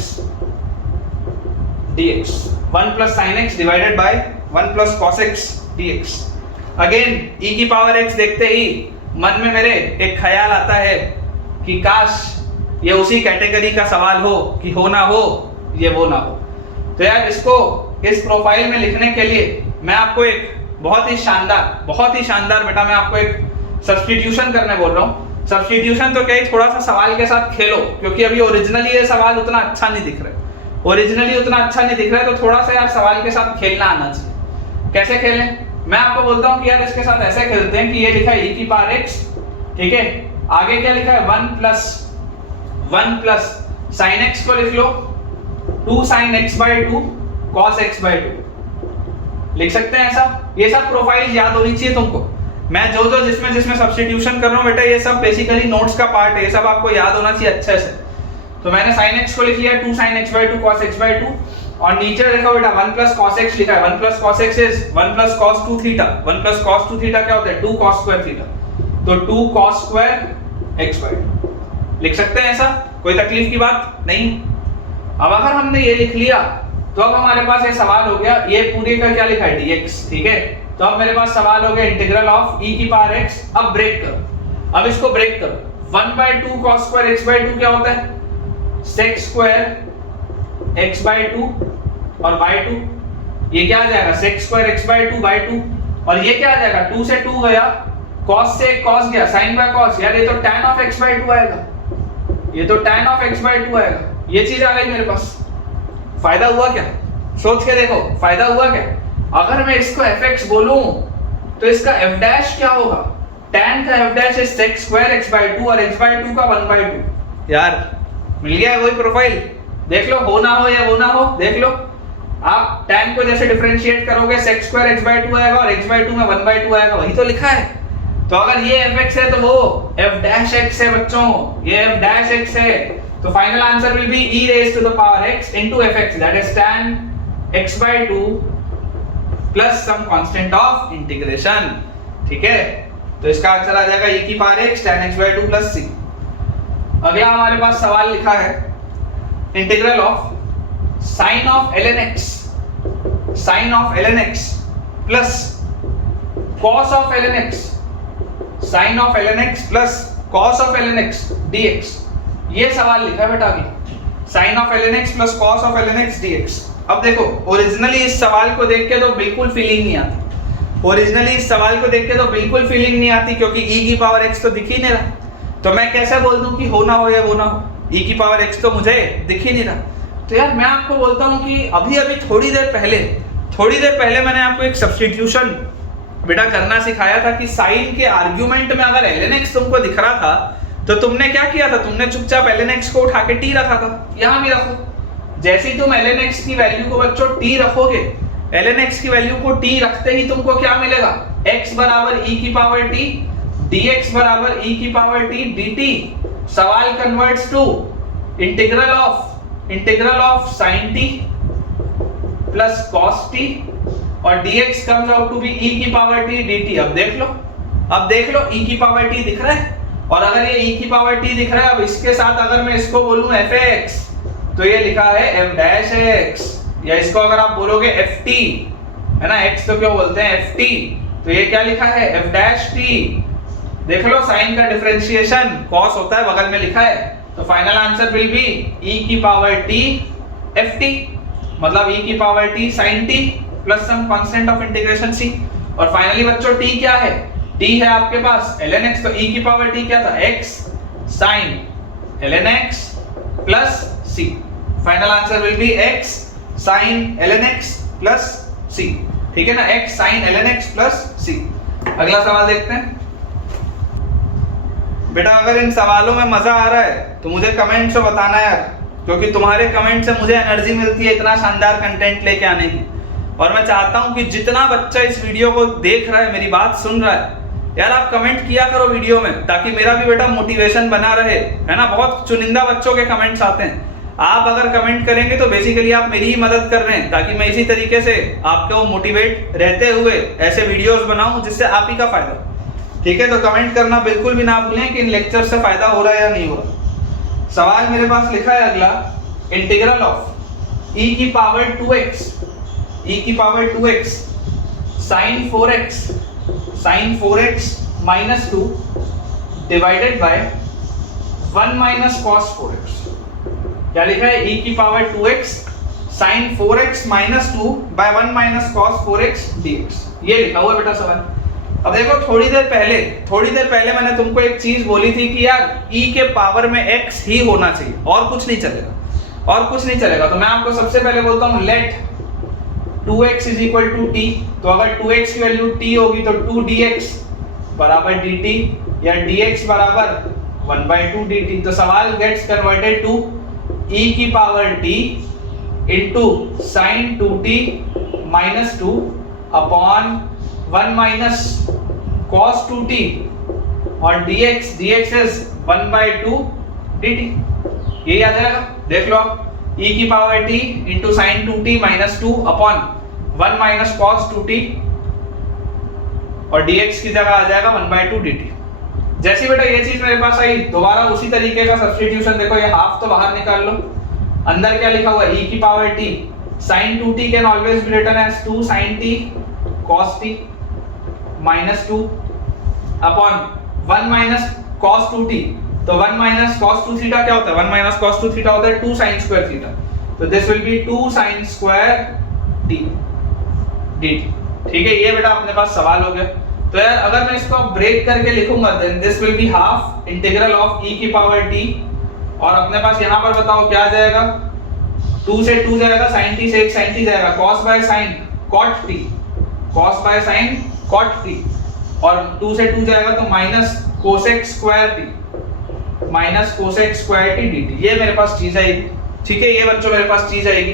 dx, 1 + sin x divided by 1 + cos x dx। Again e⁻x देखते ही मन में मेरे एक ख्याल आता है कि काश ये उसी कैटेगरी का सवाल हो कि हो ना हो ये वो ना हो। तो यार इसको इस प्रोफाइल में लिखने के लिए मैं आपको एक बहुत ही शानदार बेटा मैं आपको एक सब्स्टिट्यूशन करने बोल रहा हूँ। सब्स्टिट्यूशन तो क्या ही, थोड़ा सा सवाल के साथ खेलो, क्योंकि अभी ओरिजिनली ये सवाल उतना अच्छा नहीं दिख रहा है, तो थोड़ा सा यार सवाल के साथ खेलना आना चाहिए। कैसे खेलें, मैं आपको बोलता हूँ कि यार इसके साथ ऐसे खेलते हैं कि ये लिखा है e⁻x, ठीक है, आगे क्या लिखा है 1 + sin x को लिख लो 2 sin x/2 cos x/2, लिख सकते हैं ऐसा। ये सब प्रोफाइल याद होनी चाहिए तुमको। मैं जो जिसमें सब्स्टिट्यूशन कर रहा हूँ बेटा, ये सब बेसिकली नोट्स का पार्ट है, ये सब आपको याद होना चाहिए अच्छे से। तो मैंने sin x को लिख लिया 2 sin x/2 cos x/2, और नीचे देखो बेटा 1 + cos x लिखा है। 1 + cos x is 1 + cos 2θ। 1 + cos 2θ क्या होता है, 2 cos square θ, तो 2 cos square x/2 लिख सकते हैं ऐसा, कोई तकलीफ की बात नहीं। अब अगर हमने ये लिख लिया तो अब हमारे पास ये सवाल हो गया, ये पूरे का क्या लिखा है dx, ठीक है। तो अब मेरे पास सवाल हो गया इंटीग्रल ऑफ e⁻x। अब ब्रेक करो, अब इसको ब्रेक करो। 1/2 cos square x/2 क्या होता है, sec square x/2 और by2, ये क्या आ जाएगा sec square x/2 by2, और ये क्या आ जाएगा 2 से 2 गया, cos से cos गया, sin by cos, यार ये तो tan of x/2 आएगा, ये तो tan of x/2 आएगा। ये चीज आ गई मेरे पास। फायदा हुआ क्या, सोच के देखो फायदा हुआ क्या। अगर मैं इसको fx बोलूं तो इसका f' क्या होगा, tan का f' is sec square x/2 और x/2 का 1/2। यार मिल गया है वही प्रोफाइल, देख लो, हो ना हो या वो ना हो, देख लो आप tan को जैसे डिफरेंशिएट करोगे sec square x/2 आएगा और x/2 में 1/2 आएगा, वही तो लिखा है। तो अगर ये fx है तो वो f डैश x है बच्चों, ये f डैश x है, तो final answer will be e raised to the power x into fx, that is tan x by 2 plus some constant of integration। ठीक है, तो इसका आंसर आ जाएगा e की power x tan x by 2 plus c। अगला हमारे पास सवाल लिखा है integral of sine of ln x, sine of ln x plus cos of ln x, sin of ln x plus cos of ln x dx। ये सवाल लिखा है बेटा अभी, sin of ln x plus cos of ln x dx। अब देखो ओरिजिनली इस सवाल को देख के तो बिल्कुल फीलिंग नहीं आती, ओरिजिनली इस सवाल को देख के तो बिल्कुल फीलिंग नहीं आती, क्योंकि e की पावर x तो दिख ही नहीं रहा, तो मैं कैसे बोल दूं कि हो ना हो या वो ना हो, e की पावर x तो मुझे दिख ही नहीं रहा। तो यार मैं आपको बोलता हूं कि अभी थोड़ी देर पहले मैंने आपको एक सब्स्टिट्यूशन बेटा करना सिखाया था कि साइन के आर्गुमेंट में अगर ln x तुमको दिख रहा था तो तुमने क्या किया था, तुमने चुपचाप ln x को उठा के t रखा था, यहां भी रखो। जैसे ही तुम ln x की वैल्यू को बच्चों t रखोगे, ln x की वैल्यू को t रखते ही तुमको क्या मिलेगा, x बराबर e की पावर t, dx बराबर e की पावर t dt। सवाल converts to integral of sin t plus cos t और dx comes out to be e की पावर t dt। अब देख लो e की पावर t दिख रहा है, और अगर ये e की पावर t दिख रहा है, अब इसके साथ अगर मैं इसको बोलूं fx तो ये लिखा है f डैश x, या इसको अगर आप बोलोगे ft है ना, x तो क्यों बोलते हैं ft, तो ये क्या लिखा है f डैश t। देख लो साइन का डिफरेंशिएशन cos होता है, बगल में लिखा है, तो final answer will be e की पावर t ft, मतलब e की power t sin t plus some constant of integration c। और फाइनली बच्चों t क्या है, t है आपके पास ln x, तो e की पावर t क्या था, x sin ln x plus c। Final answer will be x sin ln x plus c। ठीक है ना, x sin ln x plus c। अगला सवाल देखते हैं बेटा। अगर इन सवालों में मजा आ रहा है तो मुझे कमेंट से बताना यार, क्योंकि तुम्हारे कमेंट से मुझे एनर्जी मिलती है इतना शानदार कंटेंट लेके आने की। और मैं चाहता हूं कि जितना बच्चा इस वीडियो को देख रहा है, मेरी बात सुन रहा है, यार आप कमेंट किया करो वीडियो में, ताकि मेरा भी बेटा मोटिवेशन बना रहे, है ना। बहुत चुनिंदा बच्चों के कमेंट्स आते हैं, आप अगर कमेंट करेंगे तो बेसिकली आप मेरी ही मदद कर रहे हैं, ताकि मैं इसी तरीके से आपको मोटिवेट रहते हुए ऐसे वीडियोस बनाऊं जिससे आप ही का फायदा। ठीक है, तो कमेंट करना बिल्कुल भी ना भूलें कि इन लेक्चर से फायदा हो रहा है या नहीं हो रहा। सवाल मेरे पास लिखा है अगला, इंटीग्रल ऑफ e की पावर 2x, e की power 2x sin 4x minus 2 divided by 1 minus cos 4x। क्या लिखा है, e की power 2x sin 4x minus 2 by 1 minus cos 4x dx। ये लिखा हुआ है बेटा सवाल। अब देखो थोड़ी देर पहले मैंने तुमको एक चीज बोली थी कि यार e के पावर में x ही होना चाहिए, और कुछ नहीं चलेगा। तो मैं आपको सबसे पहले बोलता हूं late 2x is equal to t। तो अगर 2x की वैल्यू t होगी तो 2dx बराबर dt, या dx बराबर 1/2 dt। तो सवाल गेट्स कन्वर्टेड टू e की power t into sin 2t minus 2 upon 1 minus cos 2t, और dx is 1/2 dt। ये याद आएगा, देख लो आप, e की power t into sin 2t minus 2 upon 1 minus cos 2t, और dx की जगह आ जाएगा 1/2 dt। जैसी बेटा ये चीज मेरे पास आई, दोबारा उसी तरीके का सब्स्टिट्यूशन, देखो ये हाफ तो बाहर निकाल लो, अंदर क्या लिखा हुआ है, e की power t sin 2t can always be written as 2 sin t cos t minus 2 upon 1 minus cos 2t। तो 1 minus cos 2 थीटा क्या होता है, 1 minus cos 2 थीटा होता है 2 sin square थीटा। तो this will B 2 sin square t dt। ठीक है, ये बेटा अपने पास सवाल हो गया। तो यार अगर मैं इसको ब्रेक करके लिखूंगा, then this will be half integral of e की पावर t, और अपने पास यहाँ पर बताओ क्या आ जाएगा, 2 से 2 जाएगा, sin t से 1 sin t जाएगा, cos by sin cot t, cos by sin cot t, और 2 से 2 जाएगा तो minus cosec square t minus cosec square t dt। ये मेरे पास चीज आएगी। ठीक है, ये बच्चों मेरे पास चीज आएगी।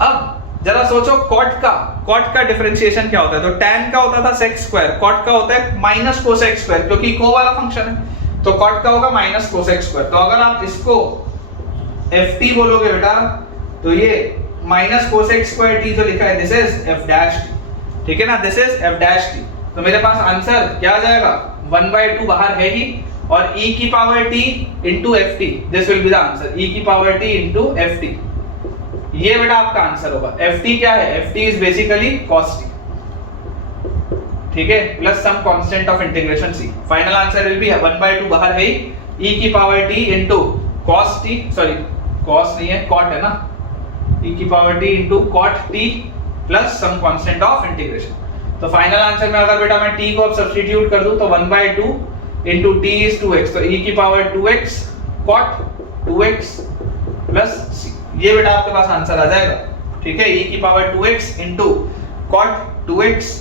अब जरा सोचो कॉट का डिफरेंशिएशन क्या होता है? तो tan का होता था sec स्क्वायर, कॉट का होता है माइनस कोसेक स्क्वायर, क्योंकि को वाला फंक्शन है, तो कॉट का होगा माइनस कोसेक स्क्वायर। तो अगर आप इसको ft बोलोगे बेटा, तो ये माइनस कोसेक स्क्वायर t जो लिखा है this is f dash t, ठीक है ना, this is f dash t। तो मेरे पास आंसर क्या आ जाएगा, 1/2 बाहर है ही, और e की power t into ft, this will be the answer, e की पावर t into ft, ये बेटा आपका आंसर होगा। ft क्या है? ft is basically cos t, ठीक है, plus some constant of integration c। Final answer will be 1/2 बाहर है ही, e की power t into cos t, sorry cos नहीं है, cot है ना, e की power t into cot t plus some constant of integration. तो फाइनल आंसर में अगर बेटा मैं t को अब सब्स्टिट्यूट कर दूं तो 1/2 into t is 2x, तो e की power 2x cot 2x plus c, ये बेटा आपके पास आंसर आ जाएगा, ठीक है, e की power 2x into cot 2x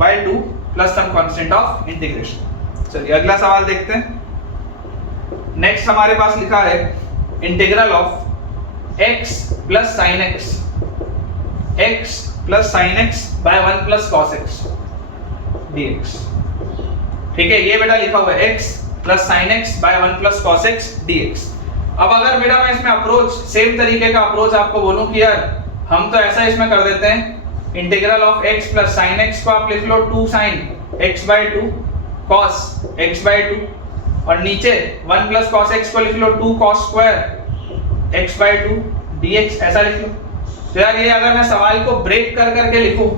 by 2 plus some constant of integration. चलिए अगला सवाल देखते हैं। नेक्स्ट हमारे पास लिखा है integral of x plus sin x plus sin x by 1 plus cos x dx, ठीक है, ये बेटा लिखा हुआ है x plus sin x by 1 plus cos x dx। अब अगर बेटा मैं इसमें अप्रोच, सेम तरीके का अप्रोच आपको बोलूं कि यार हम तो ऐसा इसमें कर देते हैं, integral of x plus sin x को आप लिख लो 2 sin x by 2 cos x by 2, और नीचे 1 प्लस cos x को लिख लो 2 cos square x by 2 dx, ऐसा लिख लो। तो यार ये अगर मैं सवाल को ब्रेक कर करके लिखूं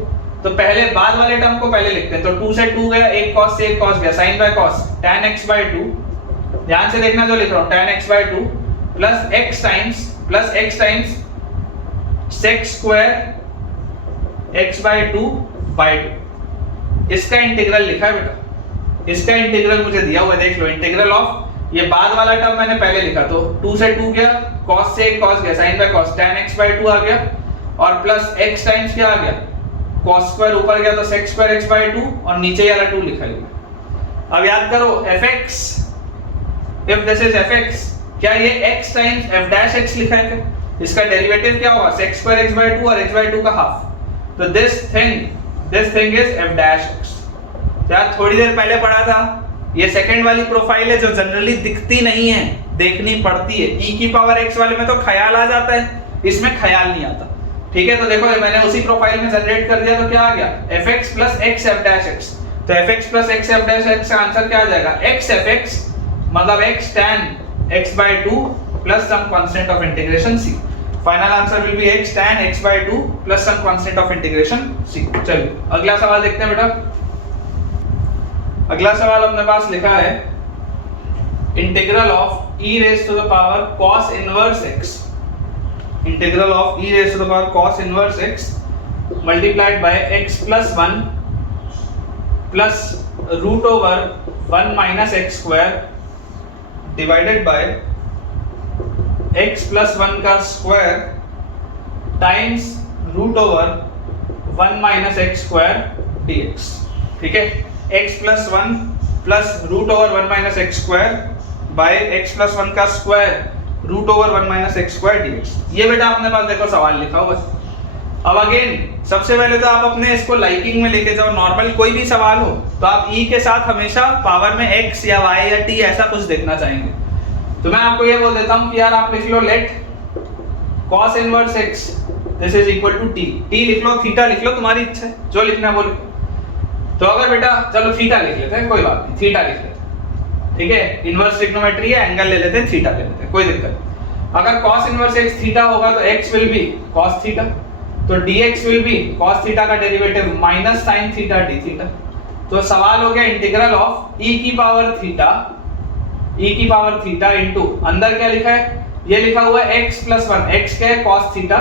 तो पहले बाद वाले टर्म को पहले लिखते हैं, तो 2 से 2 गया, एक cos से एक cos गया, sin by cos tan x by 2, ध्यान से देखना जो लिख रहा हूं, tan x by 2 plus x times sec square x by 2 by 2, इसका इंटीग्रल लिखा है बेटा, इसका इंटीग्रल मुझे दिया हुआ है, देख लो, इंटीग्रल ऑफ, ये बाद वाला टर्म मैंने पहले लिखा, तो 2 से 2 गया, cos से एक cos गया, sin by cos tan x by 2 आ गया, और प्लस x टाइम्स क्या आ गया, cos स्क्वायर ऊपर गया तो sec स्क्वायर x बाय 2, और नीचे वाला 2 लिखा है। अब याद करो fx, if this is fx, क्या ये x times f dash x लिखा है क्या? इसका डेरिवेटिव क्या होगा, sec स्क्वायर x बाय 2 और x बाय 2 का हाफ, तो this thing is f dash x। यार थोड़ी देर पहले पढ़ा था, ये सेकंड वाली प्रोफाइल है जो जनरली दिखती नहीं है, देखनी पड़ती है, e की पावर x वाले में तो ख्याल आ जाता है, इसमें ख्याल नहीं आता, ठीक है। तो देखो मैंने उसी प्रोफाइल में जनरेट कर दिया, तो क्या आ गया, fx plus x f dash x, तो fx plus x f dash x का आंसर क्या आ जाएगा, x fx मतलब x tan x by 2 plus some constant of integration c। Final answer will be x tan x by 2 plus some constant of integration c। चलिए अगला सवाल देखते हैं बेटा। अगला सवाल अपने पास लिखा है integral of e raised to the power cos inverse x, इंटीग्रल of e raised to the power cos inverse x multiplied by x plus 1 plus root over 1 minus x square divided by x plus 1 का square times root over 1 minus x square dx, ठीक है, x plus 1 plus root over 1 minus x square by x plus 1 का square root over 1 minus x square dx। ये बेटा अपने पास देखो सवाल लिखा हुआ है। अब अगेन सबसे पहले तो आप अपने इसको लाइकिंग में लेके जाओ, नॉर्मल कोई भी सवाल हो तो आप e के साथ हमेशा पावर में x या y या t ऐसा कुछ देखना चाहेंगे। तो मैं आपको ये बोल देता हूं कि यार आप लिख लो let cos inverse x this is equal to t लिख लो, थीटा लिख लो, तुम्हारी इच्छा है, जो लिखना है वो लिखो। तो अगर बेटा चलो थीटा लिख लेते हैं, कोई बात नहीं, थीटा लिख लेते हैं, ठीक है, इनवर्स ट्रिग्नोमेट्री है, एंगल ले लेते हैं, थीटा ले लेते हैं, कोई दिक्कत नहीं। अगर cos इनवर्स x थीटा होगा तो x will be cos theta, तो dx will be cos theta का derivative minus sin theta d theta. तो सवाल हो गया इंटीग्रल ऑफ e की पावर थीटा इनटू अंदर क्या लिखा है, ये लिखा हुआ है x प्लस 1, x क्या है cos थीटा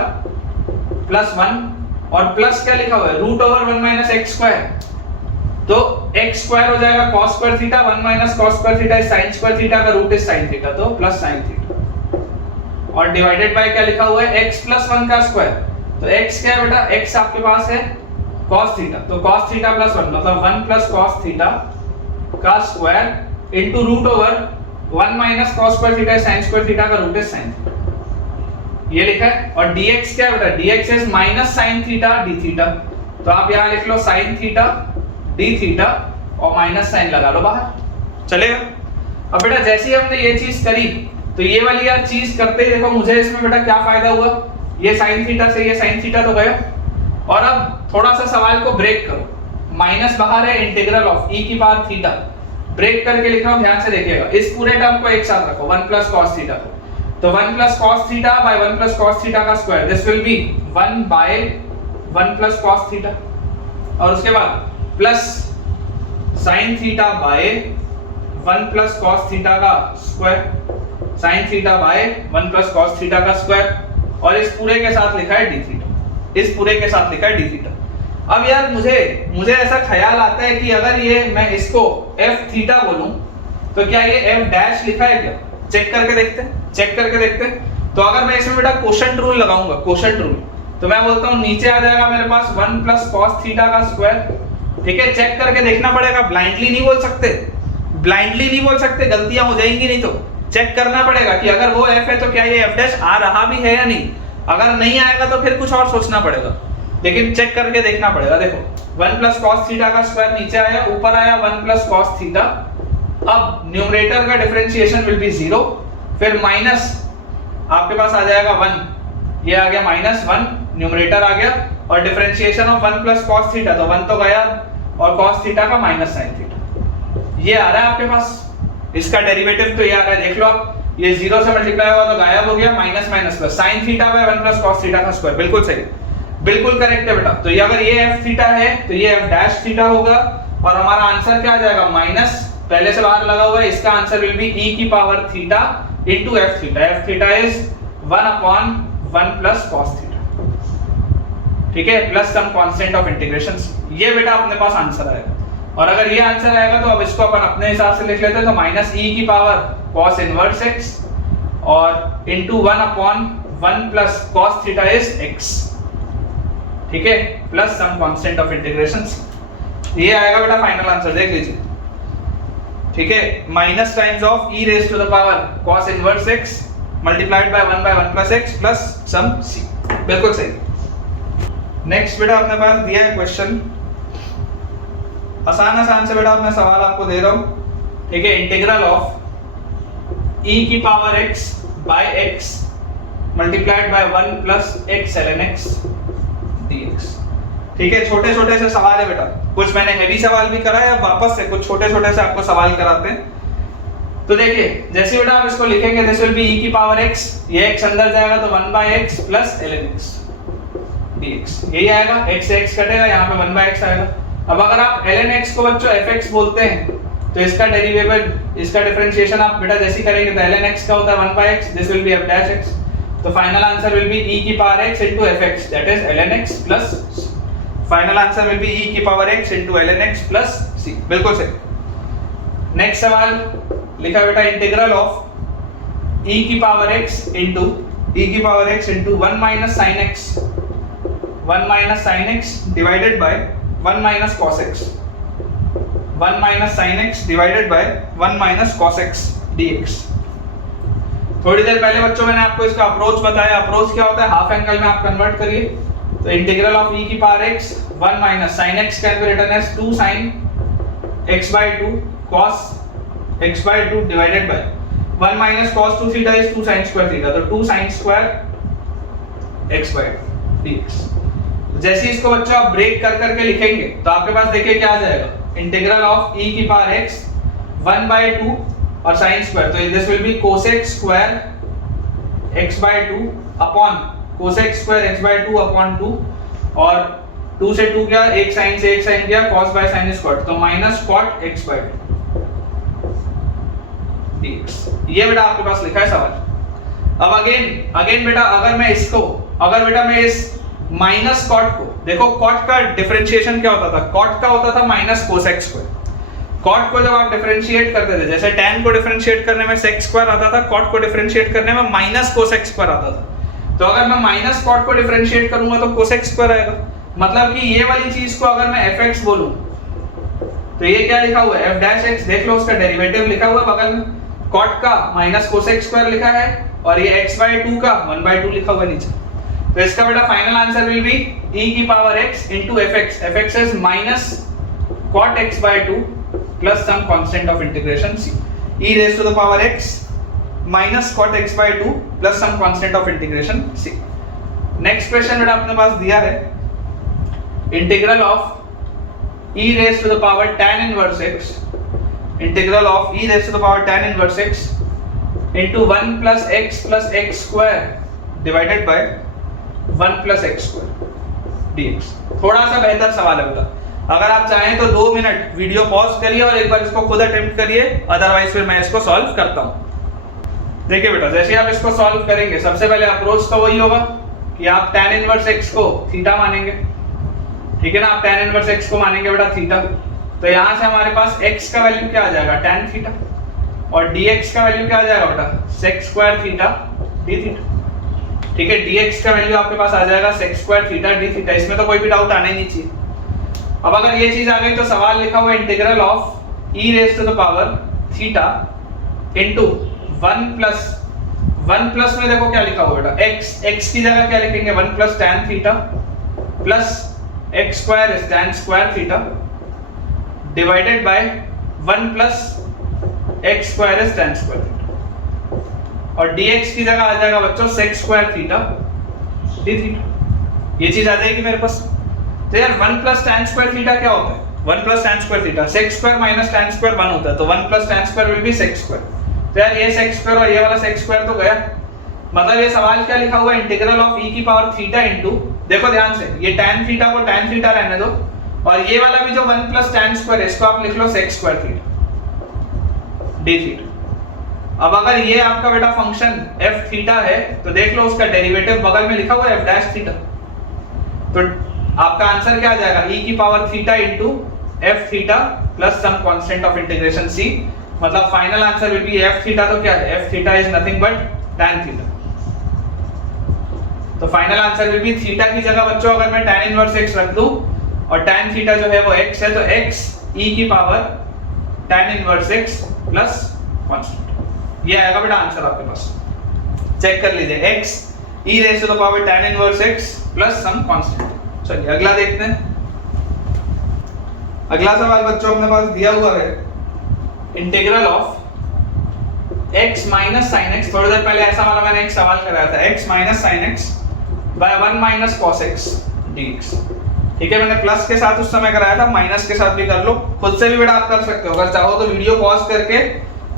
प्लस 1 और प्लस क्या लिखा हुआ है root over 1 minus x square, तो x स्क्वायर हो जाएगा cos square theta, 1 minus cos square theta is sin square theta का रूट इज sin थीटा, तो प्लस sin थीटा और डिवाइडेड बाय क्या लिखा हुआ है x प्लस 1 का स्क्वायर, तो x क्या है बेटा, x आपके पास है cos थीटा, तो cos थीटा प्लस 1 मतलब 1 प्लस cos थीटा का square into root over 1 minus cos square theta sin square theta का रूट इज sin। ये लिखा है, और dx क्या है बेटा, dx is minus sine theta D theta, तो आप यहाँ लिख लो साइन थीटा डी थीटा और माइनस साइन लगा लो बाहर, चलेगा। अब बेटा जैसे ही हमने ये चीज करी तो ये वाली यार चीज करते ही देखो मुझे इसमें बेटा क्या फायदा हुआ, ये साइन थीटा से ये साइन थीटा तो गया, और अब थोड़ा सा सवाल को ब्रेक करो, माइनस बाहर है, इंटीग्रल ऑफ e की पावर थीटा, ब्रेक करके लिख रहा हूं, ध्यान से देखिएगा, इस पूरे टर्म को एक साथ रखो 1 प्लस कॉस थीटा को, तो 1 plus cos theta by 1 plus cos theta का square, this will be 1 by 1 plus cos theta, और उसके बाद plus sine theta by 1 plus cos theta का square, sine theta by 1 plus cos theta का स्क्वायर, और इस पूरे के साथ लिखा है डी थीटा, इस पूरे के साथ लिखा है डी थीटा। अब यार मुझे ऐसा ख्याल आता है कि अगर ये मैं इसको f थीटा बोलूं तो क्या ये f डैश लिखा है क्या, चेक करके देखते हैं, चेक करके देखते हैं। तो अगर मैं इसमें बेटा कोशेंट रूल लगाऊंगा, कोशेंट रूल, तो मैं बोलता हूं नीचे आ जाएगा मेरे पास 1 प्लस कॉस थीटा का स्क्वायर, ठीक है, चेक करके देखना पड़ेगा, ब्लाइंडली नहीं बोल सकते, ब्लाइंडली नहीं बोल सकते, गलतियां हो जाएंगी, नहीं तो चेक करना पड़ेगा कि अगर वो f है तो क्या ये f डैश आ रहा भी है या नहीं, अगर नहीं आएगा तो फिर कुछ और सोचना पड़ेगा, लेकिन चेक करके देखना पड़ेगा। देखो 1 प्लस कॉस थीटा का स्क्वायर नीचे आया, ऊपर आया 1 प्लस कॉस थीटा, अब न्यूमरेटर का डिफरेंशिएशन विल बी 0, फिर माइनस आपके पास आ जाएगा 1, ये आ गया -1, न्यूमरेटर आ गया, और differentiation of 1 plus cos theta, तो 1 तो गया, और कॉस थीटा का माइनस साइन थीटा, ये आ रहा है आपके पास, इसका डेरिवेटिव तो ये आ रहा है, देख लो आप, ये 0 से मल्टीप्लाई हुआ तो गायब हो गया, minus minus plus, sine theta by 1 plus cos theta का स्क्वायर, बिल्कुल सही, बिल्कुल करेक्ट है बेटा। तो ये अगर ये f थीटा है तो ये f डैश थीटा होगा, और हमारा आंसर क्या आ जाएगा, माइनस पहले से बाहर लगा हुआ है, इसका आंसर विल बी e की power theta into f theta, f theta is 1/1 plus cos theta, ठीक है, plus some constant of integrations, ये बेटा अपने पास आंसर आएगा। और अगर ये आंसर आएगा तो अब इसको अपन अपने हिसाब से लिख लेते हैं, तो माइनस e की पावर cos इनवर्स x और into 1/1 plus cos theta is x, ठीक है, plus some constant of integrations, ये आएगा बेटा फाइनल आंसर, देख लीजिए, ठीक है, minus times of e raise to the power cos inverse x multiplied by 1/1 plus x plus some c, बिल्कुल सही। नेक्स्ट बेटा अपने पास दिया है क्वेश्चन, आसान से बेटा अपना सवाल आपको दे रहा हूं, ठीक है, इंटीग्रल ऑफ e की power x by x multiplied by 1 plus x ln x dx, ठीक है, छोटे छोटे से सवाल है बेटा, कुछ मैंने हैवी सवाल भी कराया, अब वापस से कुछ छोटे छोटे से आपको सवाल कराते हैं। तो देखिए जैसे बेटा आप इसको लिखेंगे, दिस विल बी e की पावर x, ये x अंदर जाएगा तो 1/x plus ln x dx, यही आएगा, x से x कटेगा, यहाँ पे 1/x आएगा। अब अगर आप ln x को बच्चों fx बोलते हैं तो इसका डेरिवेटिव, इसका डिफरेंशिएशन आप बेटा जैसे करेंगे तो ln x का होता है 1/x, this will be f dash x, तो final answer will be e की power x into fx, that is ln x plus, final answer will be e की power x into ln x plus c, बिल्कुल सही। नेक्स्ट सवाल लिखा बेटा, इंटीग्रल ऑफ e की power x into 1 minus sin x, 1 minus sin x divided by 1 minus cos x, 1 minus sin x divided by 1 minus cos x dx। थोड़ी देर पहले बच्चों मैंने आपको इसका अप्रोच बताया, अप्रोच क्या होता है, हाफ एंगल में आप कन्वर्ट करिए, तो इंटीग्रल ऑफ e की power x 1 minus sin x can be written as 2 sin x by 2 cos x by 2 divided by 1 minus cos 2 theta is 2 sin square theta, तो 2 sin square x by 2 dx। जैसे इसको बच्चों आप ब्रेक कर करके लिखेंगे तो आपके पास देखिए क्या आ जाएगा, इंटीग्रल ऑफ e की पावर x 1/2 और sin स्क्वायर, तो this will B cosec square x by 2 upon cosec square x by 2 upon 2, और 2 से 2 क्या, एक sin से एक sin क्या, cos by sin स्क्वायर, तो minus cot x by 2 dx, ये बेटा आपके पास लिखा है सवाल। अब अगेन बेटा अगर बेटा मैं इस माइनस कॉट को, देखो कॉट का डिफरेंशिएशन क्या होता था, कॉट का होता था माइनस कोसेक स्क्वायर, कॉट को जब आप डिफरेंशिएट करते थे, जैसे tan को डिफरेंशिएट करने में sec स्क्वायर आता था, कॉट को डिफरेंशिएट करने में माइनस कोसेक स्क्वायर आता था, तो अगर मैं माइनस कॉट को डिफरेंशिएट करूंगा तो कोसेक स्क्वायर आएगा, मतलब कि ये वाली चीज को अगर मैं fx बोलूं तो ये क्या लिखा हुआ है, f डैश x, देख लो उसका डेरिवेटिव लिखा हुआ है बगल में, कॉट का माइनस कोसेक स्क्वायर लिखा है और ये x/2 का 1/2 लिखा हुआ नीचे। तो इसका बेटा final answer will be e की power x into fx। fx is minus cot x/2 plus some constant of integration c। e raised to the power x minus cot x/2 plus some constant of integration c। Next question बेटा अपने पास दिया है integral of e raised to the power tan inverse x, इंटीग्रल of e raised to the power tan inverse x into 1 plus x square divided by 1 plus x square dx। थोड़ा सा बेहतर सवाल है बेटा। अगर आप चाहें तो 2 मिनट वीडियो पॉज करिए और एक बार इसको खुद अटेम्प्ट करिए, अदरवाइज फिर मैं इसको सॉल्व करता हूं। देखिए बेटा, जैसे आप इसको सॉल्व करेंगे सबसे पहले अप्रोच तो वही होगा कि आप tan इनवर्स x को थीटा मानेंगे, ठीक है ना। आप tan इनवर्स x को मानेंगे बेटा थीटा। तो यहां से हमारे पास x का वैल्यू क्या आ जाएगा tan थीटा और dx का वैल्यू क्या आ जाएगा बेटा sec square theta d theta, ठीक है। dx का वैल्यू आपके पास आ जाएगा sec square theta d theta. इसमें तो कोई भी डाउट आना ही नहीं चाहिए। अब अगर ये चीज आ गई तो सवाल लिखा हुआ integral of e raise to the power theta into 1 plus में देखो क्या लिखा हुआ बेटा x की जगह क्या लिखेंगे 1 plus tan theta plus x square is tan square theta divided by 1 plus x square is tan square theta और dx की जगह आ जाएगा बच्चों sec square theta d theta. ये चीज आ जाएगी मेरे पास। तो यार 1 प्लस tan स्क्वायर थीटा क्या होता है 1 plus tan square theta sec square minus tan square 1 होता है। तो 1 plus tan square will be sec square. तो यार ये sec स्क्वायर और ये वाला sec स्क्वायर तो गया। मतलब ये सवाल क्या लिखा हुआ है इंटीग्रल ऑफ e की पावर थीटा इनटू, देखो ध्यान से, ये tan थीटा को tan थीटा रहने दो और ये वाला भी जो 1 प्लस tan स्क्वायर है इसको आप लिख लो sec square theta d theta. अब अगर ये आपका बेटा फंक्शन f थीटा है तो देख लो उसका डेरिवेटिव बगल में लिखा हुआ है f डैश थीटा। तो आपका आंसर क्या आ जाएगा e की power theta into f theta plus some constant of integration c। मतलब final answer will be f theta. तो क्या है f theta is nothing but tan theta. तो final answer will be theta की जगह बच्चों अगर मैं tan इनवर्स x रख दूं और tan थीटा जो है वो x है तो x e की power tan inverse x plus constant. ये आएगा बेटा आंसर आपके पास। चेक कर लीजिए x e raise to the power tan inverse x plus some constant. चलिए अगला देखते हैं। अगला सवाल बच्चों अपने पास दिया हुआ है integral of x minus sine x। थोड़ी देर पहले ऐसा वाला मैंने एक सवाल कराया था x minus sine x by 1 minus cos x dx। ठीक है, मैंने प्लस के साथ उस समय कराया था, माइनस के साथ भी कर लो। खुद से भी बेटा आप कर सकते हो, अगर चाहो तो वीडियो पॉज करके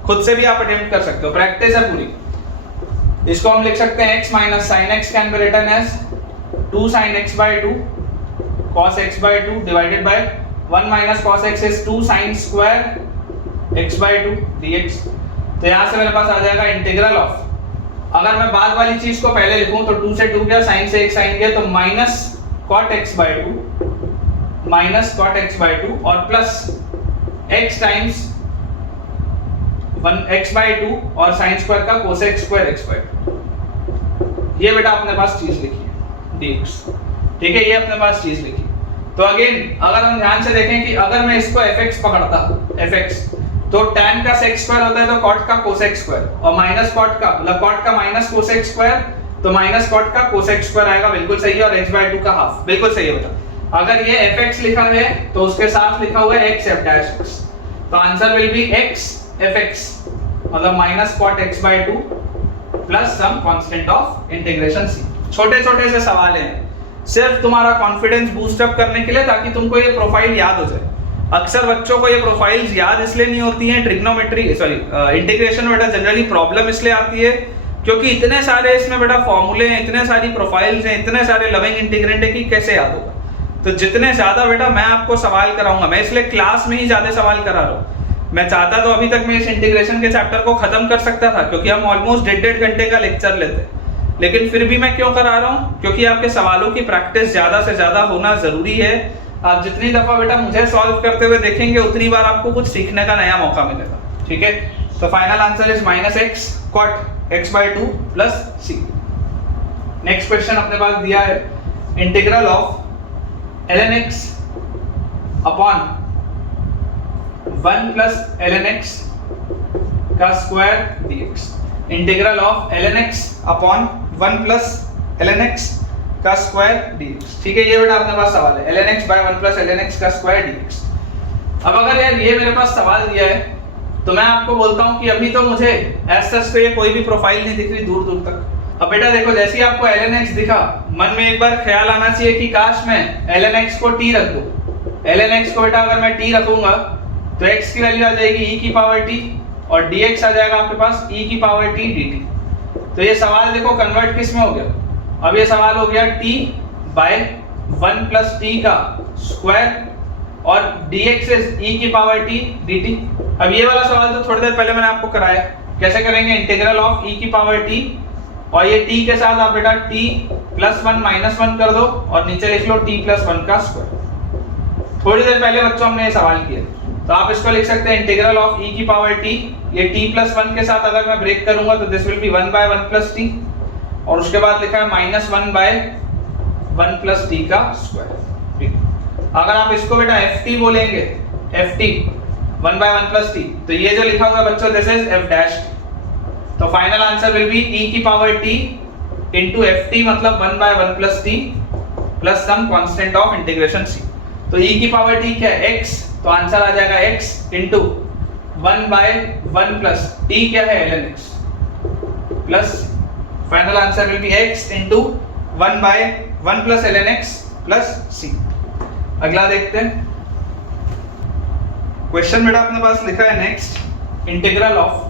खुद से भी आप अटेम्प्ट कर सकते हो, प्रैक्टिस है पूरी। इसको हम लिख सकते हैं x minus sine x can be written as 2 sin x by 2 cos x by 2 divided by 1 minus cos x is 2 sin square x by 2 dx। तो यहां से मेरे पास आ जाएगा इंटीग्रल ऑफ, अगर मैं बाद वाली चीज को पहले लिखूं तो 2 से 2 गया, sin से 1 sin गया, तो minus cot x by 2 minus cot x by 2 और plus x times 1 x by 2 और sin स्क्वायर का cosec स्क्वायर x by 2। ये बेटा अपने पास चीज लिखी है dx। ठीक है, ये अपने पास चीज लिखी। तो अगेन अगर हम ध्यान से देखें कि अगर मैं इसको fx पकड़ता fx तो tan का sec स्क्वायर होता है तो cot का cosec स्क्वायर और माइनस cot का, मतलब cot का माइनस cosec स्क्वायर तो माइनस cot का cosec स्क्वायर आएगा। बिल्कुल सही है। और h by 2 का हाफ, बिल्कुल सही है बेटा। अगर ये fx लिखा है तो उसके साथ लिखा हुआ है x f dash x, तो answer will be x fx, मतलब minus cot x by 2 plus some constant of integration c। छोटे छोटे से सवाल हैं, सिर्फ तुम्हारा कॉन्फिडेंस बूस्ट अप करने के लिए, ताकि तुमको ये प्रोफाइल याद हो जाए। अक्सर बच्चों को ये प्रोफाइल्स याद इसलिए नहीं होती हैं, ट्रिग्नोमेट्री इंटीग्रेशन में बेटा जनरली प्रॉब्लम इसलिए आती है क्योंकि इतने सारे इसमें बेटा फॉर्मूले हैं, इतने सारी प्रोफाइल्स हैं, इतने सारे लविंग इंटीग्रेंट है कि कैसे याद होगा। तो जितने ज्यादा बेटा मैं आपको सवाल कराऊंगा, मैं इसलिए क्लास में ही ज्यादा सवाल करा रहा हूँ। मैं चाहता तो अभी तक मैं इस इंटीग्रेशन के चैप्टर को खत्म कर सकता था क्योंकि हम ऑलमोस्ट 1.5 घंटे का लेक्चर लेते हैं, लेकिन फिर भी मैं क्यों करा रहा हूँ, क्योंकि आपके सवालों की प्रैक्टिस ज्यादा से ज्यादा होना जरूरी है। आप जितनी दफा बेटा मुझे सॉल्व करते हुए देखेंगे उतनी बार आपको कुछ सीखने का नया मौका मिलेगा। ठीक है, तो final answer is minus x cot x by 2 plus c। Next question अपने पास दिया है integral of ln x upon 1 plus ln x का square dx, integral of ln x upon 1 plus ln x का स्क्वायर dx। ठीक है, ये बेटा अपने पास सवाल है ln x by 1 plus ln x का स्क्वायर dx। अब अगर यार ये मेरे पास सवाल दिया है तो मैं आपको बोलता हूँ कि अभी तो मुझे ऐसा पे कोई भी प्रोफाइल नहीं दिख रही दूर दूर तक। अब बेटा देखो, जैसे ही आपको ln x दिखा, मन में एक बार ख्याल आना चाहिए कि काश मैं ln x को t रख दूं। ln x को बेटा अगर मैं t रखूंगा तो x की वैल्यू आ जाएगी e की पावर t और dx आ जाएगा आपके पास e की पावर t dt। तो ये सवाल देखो कन्वर्ट किस में हो गया, अब ये सवाल हो गया t बाय 1 प्लस t का स्क्वायर और dx इज e की पावर t dt। अब ये वाला सवाल तो थोड़ी देर पहले मैंने आपको कराया, कैसे करेंगे, इंटीग्रल ऑफ e की पावर t और ये t के साथ आप बेटा t प्लस 1 माइनस 1 कर दो और नीचे लिख लो t प्लस 1 का स्क्वायर। थोड़ी देर पहले बच्चों हमने ये सवाल किया, तो आप इसको लिख सकते हैं इंटीग्रल ऑफ e की पावर t, ये t प्लस 1 के साथ अगर मैं ब्रेक करूंगा तो this will be 1 by 1 plus t और उसके बाद लिखा है माइनस 1 बाय 1 प्लस t का स्क्वायर। अगर आप इसको बेटा ft बोलेंगे, ft 1 बाय 1 प्लस t, तो ये जो लिखा हुआ है बच्चों दिस इज f डैश। तो final answer will be e की पावर t into ft मतलब 1 by 1 plus t plus some constant of integration c। तो e की पावर t क्या है x, तो आंसर आ जाएगा x into 1 by 1 plus t क्या है ln x plus final answer will be x into 1 by 1 plus ln x plus c। अगला देखते हैं क्वेश्चन बेटा अपने पास लिखा है next, integral of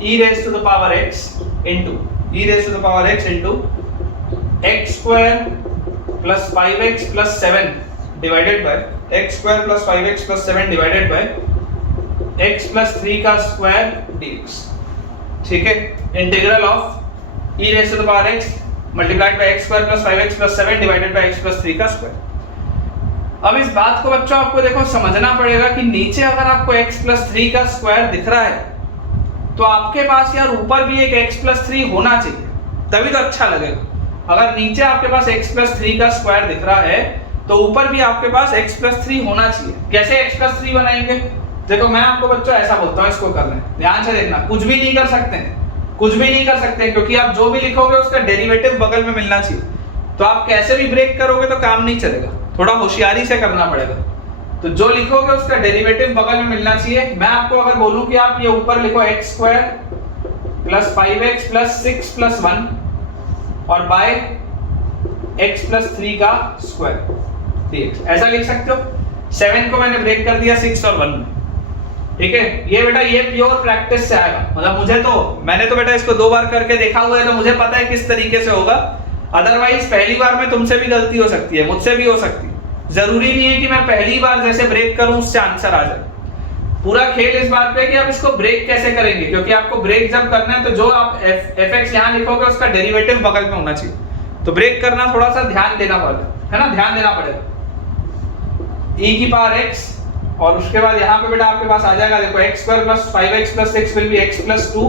e raised to the power x into x square plus 5x plus 7 divided by x square plus 5x plus 7 divided by x plus 3 का स्क्वायर dx। ठीक है, integral of e raised to the power x multiplied by x square plus 5x plus 7 divided by x plus 3 का स्क्वायर। अब इस बात को बच्चों आपको देखो समझना पड़ेगा कि नीचे अगर आपको x plus 3 का स्क्वायर दिख रहा है तो आपके पास यार ऊपर भी एक x plus 3 होना चाहिए, तभी तो अच्छा लगेगा। अगर नीचे आपके पास x plus 3 का स्क्वायर दिख रहा है तो ऊपर भी आपके पास x plus 3 होना चाहिए। कैसे x plus 3 बनाएंगे, देखो मैं आपको बच्चों ऐसा बोलता हूँ, इसको करना है, ध्यान से देखना, कुछ भी नहीं कर सकते क्योंकि आप जो भी लिखोगे उसका डेरिवेटिव बगल में मिलना चाहिए। तो आप कैसे भी ब्रेक करोगे तो काम नहीं चलेगा, थोड़ा होशियारी से करना पड़ेगा। तो जो लिखोगे उसका डेरिवेटिव बगल में मिलना चाहिए। मैं आपको अगर बोलूं कि आप ये ऊपर लिखो x square plus 5x plus 6 plus 1 और बाय x प्लस 3 का स्क्वायर dx, ऐसा लिख सकते हो। 7 को मैंने ब्रेक कर दिया 6 और 1 में, ठीक है। ये बेटा ये प्योर प्रैक्टिस से आएगा, मतलब मैंने तो बेटा इसको 2 बार करके देखा हुआ है तो मुझे पता है किस तरीके से होगा। अदरवाइज पहली बार में तुमसे भी गलती हो सकती है, मुझसे भी हो सकती है। जरूरी नहीं है कि मैं पहली बार जैसे ब्रेक करूं उससे आंसर आ जाए। पूरा खेल इस बात पे कि आप इसको ब्रेक कैसे करेंगे, क्योंकि आपको ब्रेक जब करना है तो जो आप fx यहां लिखोगे उसका डेरिवेटिव बगल में होना चाहिए। तो ब्रेक करना थोड़ा सा ध्यान देना पड़ेगा, है ना, ध्यान देना पड़ेगा। e की पावर x और उसके बाद यहाँ पे बेटा आपके पास आ जाएगा, देखो x square plus 5x plus 6 will be x plus 2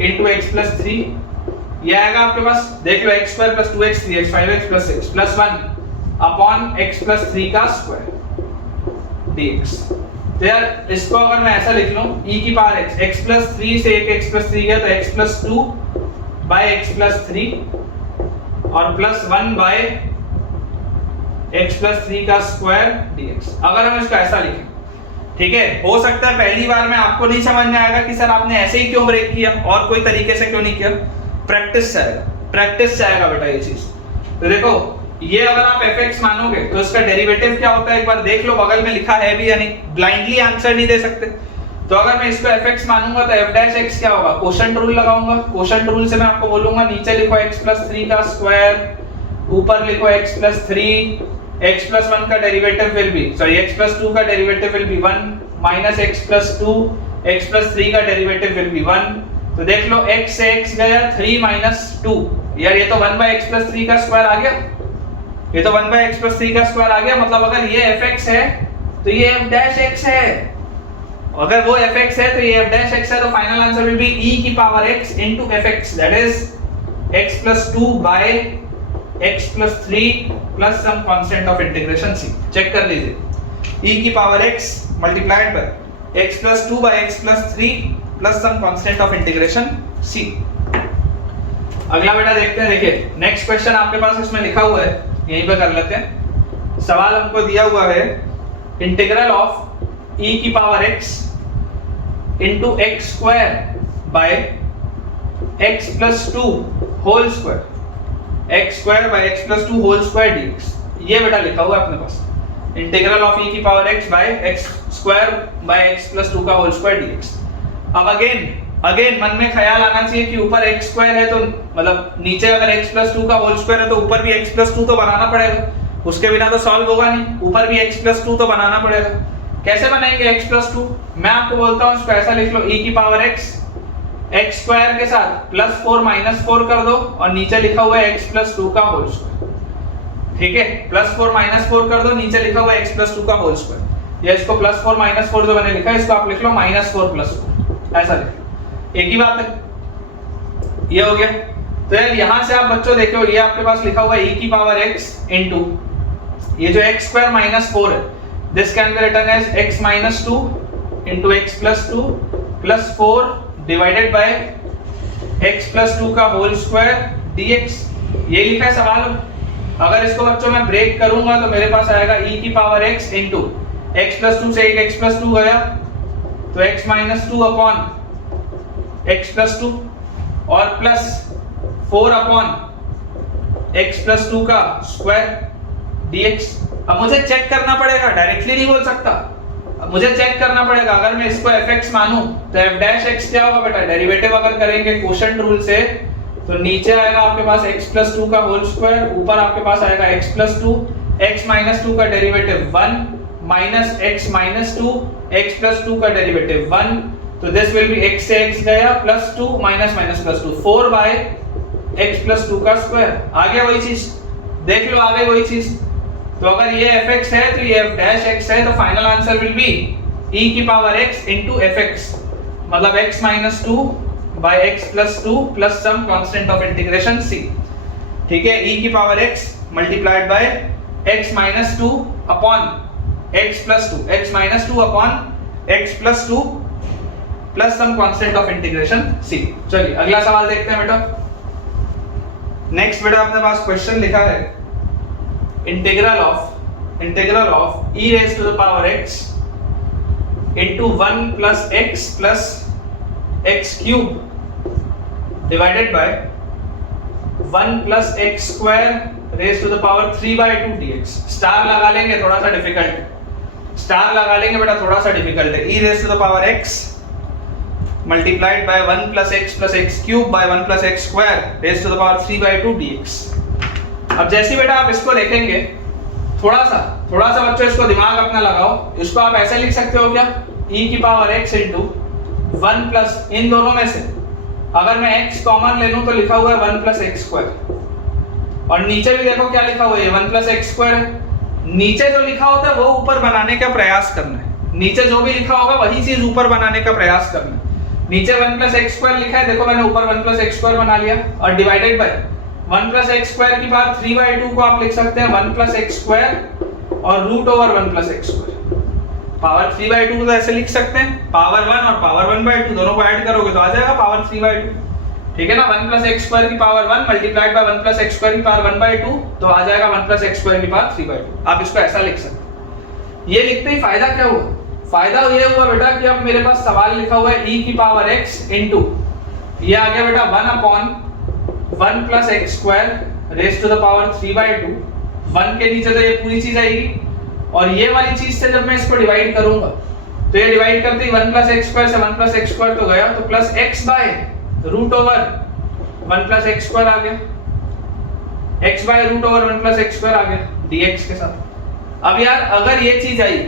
into x plus 3। ये आएगा आपके पास, देख लो x square plus 2x 3x 5x plus 6 plus 1 upon x plus 3 का स्क्वायर dx। तो यार इसको अगर मैं ऐसा लिख लूं, e की पावर x, x प्लस 3 से एक x प्लस 3 गया तो x plus 2 by x plus 3 और प्लस 1 बाय x प्लस 3 का स्क्वायर dx। अगर हम इसको ऐसा लिखें, ठीक है, हो सकता है पहली बार में आपको नहीं समझ में आएगा कि सर आपने ऐसे ही क्यों ब्रेक किया और कोई तरीके से क्यों नहीं किया। प्रैक्टिस से आएगा बेटा ये चीज। तो देखो ये अगर आप fx मानोगे तो इसका डेरिवेटिव क्या होता है एक बार देख लो, बगल में लिखा है भी या नहीं, ब्लाइंडली आंसर नहीं दे सकते। तो अगर मैं इसको fx मानूंगा तो f डैश x क्या होगा, कोशेंट रूल लगाऊंगा। कोशेंट रूल से मैं आपको बोलूंगा नीचे लिखो x प्लस 3 का स्क्वायर, ऊपर लिखो x प्लस 3, x प्लस 1 का derivative will be x plus 2 का derivative will be 1 minus x plus 2, x plus 3 का डेरिवेटिव विल बी 1। तो देख लो x से x गया 3 माइनस 2, यार ये तो 1 बाय x प्लस 3 का स्क्वायर आ गया, ये तो 1 बाय x प्लस 3 का स्क्वायर आ गया। मतलब अगर ये fx है तो ये f डैश x है, अगर वो fx है तो ये f डैश x है। तो final answer will be e की power x into fx, that is x plus 2 by x plus 3 plus some constant of integration c। Check कर लीजिए, e की power x multiplied by x plus 2 by x plus 3 plus some constant of integration c। अगला बेटा देखते हैं, देखिए नेक्स्ट क्वेश्चन आपके पास इसमें लिखा हुआ है, यहीं पे कर लेते हैं। सवाल हमको दिया हुआ है इंटीग्रल ऑफ e की power x into x square by x plus 2 whole square, x square by x plus 2 whole square dx। ये बेटा लिखा हुआ है अपने पास, इंटीग्रल ऑफ e की power x by x square by x plus 2 का whole square dx। अब अगेन मन में ख्याल आना चाहिए कि ऊपर x स्क्वायर है तो मतलब नीचे अगर x plus 2 का होल स्क्वायर है तो ऊपर भी x plus 2 तो बनाना पड़ेगा, उसके बिना तो सॉल्व होगा नहीं, ऊपर भी x plus 2 तो बनाना पड़ेगा। कैसे बनाएंगे x plus 2? मैं आपको बोलता हूँ इसको ऐसा लिख लो, e की पावर x x स्क्वायर के साथ प्लस 4 माइनस 4 कर दो और नीचे लिखा हुआ है x plus 2 का होल स्क्वायर। ठीक है, प्लस 4 माइनस 4 कर दो, नीचे लिखा हुआ है x plus 2 का होल स्क्वायर। या इसको प्लस 4 माइनस 4 जो मैंने लिखा है इसको आप लिख लो माइनस 4 प्लस 4, ऐसा लिख लो, एक ही बात है। ये हो गया। तो यार यहां से आप बच्चों देखो, ये आपके पास लिखा हुआ है e की पावर x इनटू ये जो x स्क्वायर माइनस 4 है, this can be written as x minus 2 into x plus 2 plus 4 divided by x plus 2 का होल स्क्वायर dx। ये लिखा है सवाल में। अगर इसको बच्चों मैं ब्रेक करूंगा तो मेरे पास आएगा e की power x into x plus 2 से एक x प्लस 2 गया तो x minus 2 upon x plus 2 और प्लस 4 अपॉन x प्लस 2 का स्क्वायर dx। अब मुझे चेक करना पड़ेगा, डायरेक्टली नहीं बोल सकता, अब मुझे चेक करना पड़ेगा। अगर मैं इसको fx मानूं तो f डैश x क्या होगा बेटा, डेरिवेटिव अगर करेंगे क्वोशंट रूल से तो नीचे आएगा आपके पास x प्लस 2 का होल स्क्वायर, ऊपर आपके पास आएगा x प्लस 2, x माइनस 2 का derivative 1 minus x minus 2, x plus 2 का डेरिवेटिव 1, तो दिस विल बी x से x गया plus 2 minus minus plus 2, 4 by x plus 2 का स्क्वायर। आ गया वही चीज, देख लो आ गई वही चीज। तो अगर ये fx है तो ये f डैश x है, तो final answer will be e की पावर x इनटू fx, मतलब x minus 2 by x plus 2 plus some constant of integration c। ठीक है, e की power x multiplied by x minus 2 upon x plus 2, x minus 2 upon x plus 2 plus some constant of integration c। चलिए अगला सवाल देखते हैं बेटा। नेक्स्ट बेटा अपने पास क्वेश्चन लिखा है integral of e raise to the power x into 1 plus x cube divided by 1 plus x square raise to the power 3/2 dx। Star लगा लेंगे, थोड़ा सा डिफिकल्ट है, स्टार लगा लेंगे बेटा, थोड़ा सा डिफिकल्ट है। e raise to the power x multiplied by 1 plus x cube by 1 plus x square raised to the power 3/2 dx। अब जैसे बेटा आप इसको लिखेंगे, थोड़ा सा बच्चों इसको दिमाग अपना लगाओ, इसको आप ऐसे लिख सकते हो क्या, e की पावर x इनटू 1 प्लस इन दोनों में से अगर मैं x कॉमन ले लूं तो लिखा हुआ है 1 प्लस x स्क्वायर, और नीचे भी देखो क्या लिखा हुआ है 1 प्लस x स्क्वायर है। नीचे जो लिखा होता है वो ऊपर बनाने का प्रयास करना है, नीचे जो भी लिखा होगा वही चीज ऊपर बनाने का प्रयास करना है। नीचे 1 प्लस x स्क्वायर लिखा है, देखो मैंने ऊपर 1 प्लस x स्क्वायर बना लिया, और divided by 1 plus x square की पावर 3/2 को आप लिख सकते हैं 1 प्लस x स्क्वायर और root over 1 plus x square. Power 3/2 तो ऐसे लिख सकते हैं, पावर 1 और पावर 1/2 दोनों को ऐड करोगे तो आ जाएगा पावर 3/2। ठीक है ना, 1 प्लस x स्क्वायर की power 1 multiplied by 1 plus x square की पावर 1/2 तो आ जाएगा 1 प्लस x स्क्वायर की पावर 3/2। आप इसको ऐसा लिख सकते हैं। ये लिखते ही फायदा क्या हुआ, फायदा ये हुआ बेटा कि अब मेरे पास सवाल लिखा हुआ है e की पावर x इनटू ये आ गया बेटा 1 upon 1 plus x square raise to the power 3/2, 1 के नीचे तो ये पूरी चीज आएगी, और ये वाली चीज से जब मैं इसको डिवाइड करूंगा तो ये डिवाइड करते ही 1 प्लस x स्क्वायर से 1 प्लस x स्क्वायर तो गया, तो plus x by root over 1 plus x square आ गया, x by root over 1 plus x square आ गया dx के साथ। अब यार अगर ये चीज आई,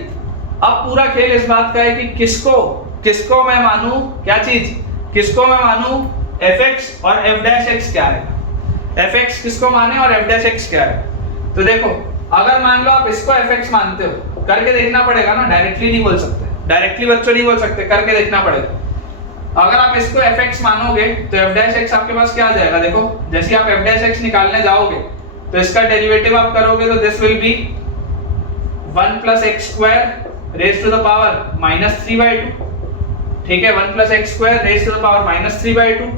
अब पूरा खेल इस बात का है कि किसको मैं मानूं, क्या चीज, किसको मैं मानूं fx और f डैश x क्या है, fx किसको माने और f डैश x क्या है। तो देखो अगर मान लो आप इसको fx मानते हो, करके देखना पड़ेगा ना, डायरेक्टली नहीं बोल सकते, डायरेक्टली बच्चों नहीं बोल सकते, करके देखना पड़ेगा। अगर आप इसको fx मानोगे तो f डैश x आपके पास क्या आ जाएगा, देखो जैसे आप f डैश x निकालने जाओगे तो इसका डेरिवेटिव आप करोगे तो this will be 1 plus x square raise to the power -3/2, ठीक है, 1 + x square raise to the power -3/2,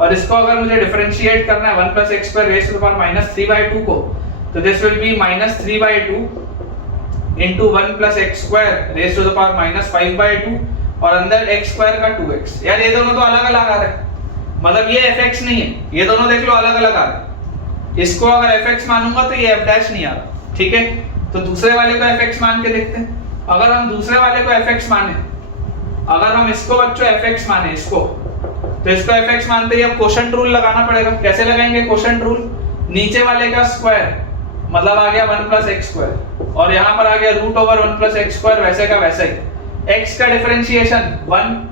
और इसको अगर मुझे डिफरेंशिएट करना है 1 + x square raise to the power -3/2 को, तो this will be -3/2 into 1 + x square raise to the power -5/2, और अंदर x स्क्वायर का 2x। यार ये दोनों तो अलग अलग आ रहे हैं, मतलब ये fx नहीं है, ये दोनों देख लो अलग अलग आ रहे हैं। इसको अगर fx मानूंगा तो ये f' नहीं आ रहा, ठीक है। तो दूसरे वाले को fx मान के देखते हैं। अगर हम दूसरे वाले को fx माने, अगर हम इसको बच्चों fx माने इसको, तो इसको fx मानते ही अब क्वोशंट रूल लगाना पड़ेगा। कैसे लगाएंगे क्वोशंट रूल? नीचे वाले का स्क्वायर मतलब आ गया 1 + x स्क्वायर, और यहाँ पर आ गया √1 + x स्क्वायर, वैसे का वैसा ही। x का डिफरेंशिएशन 1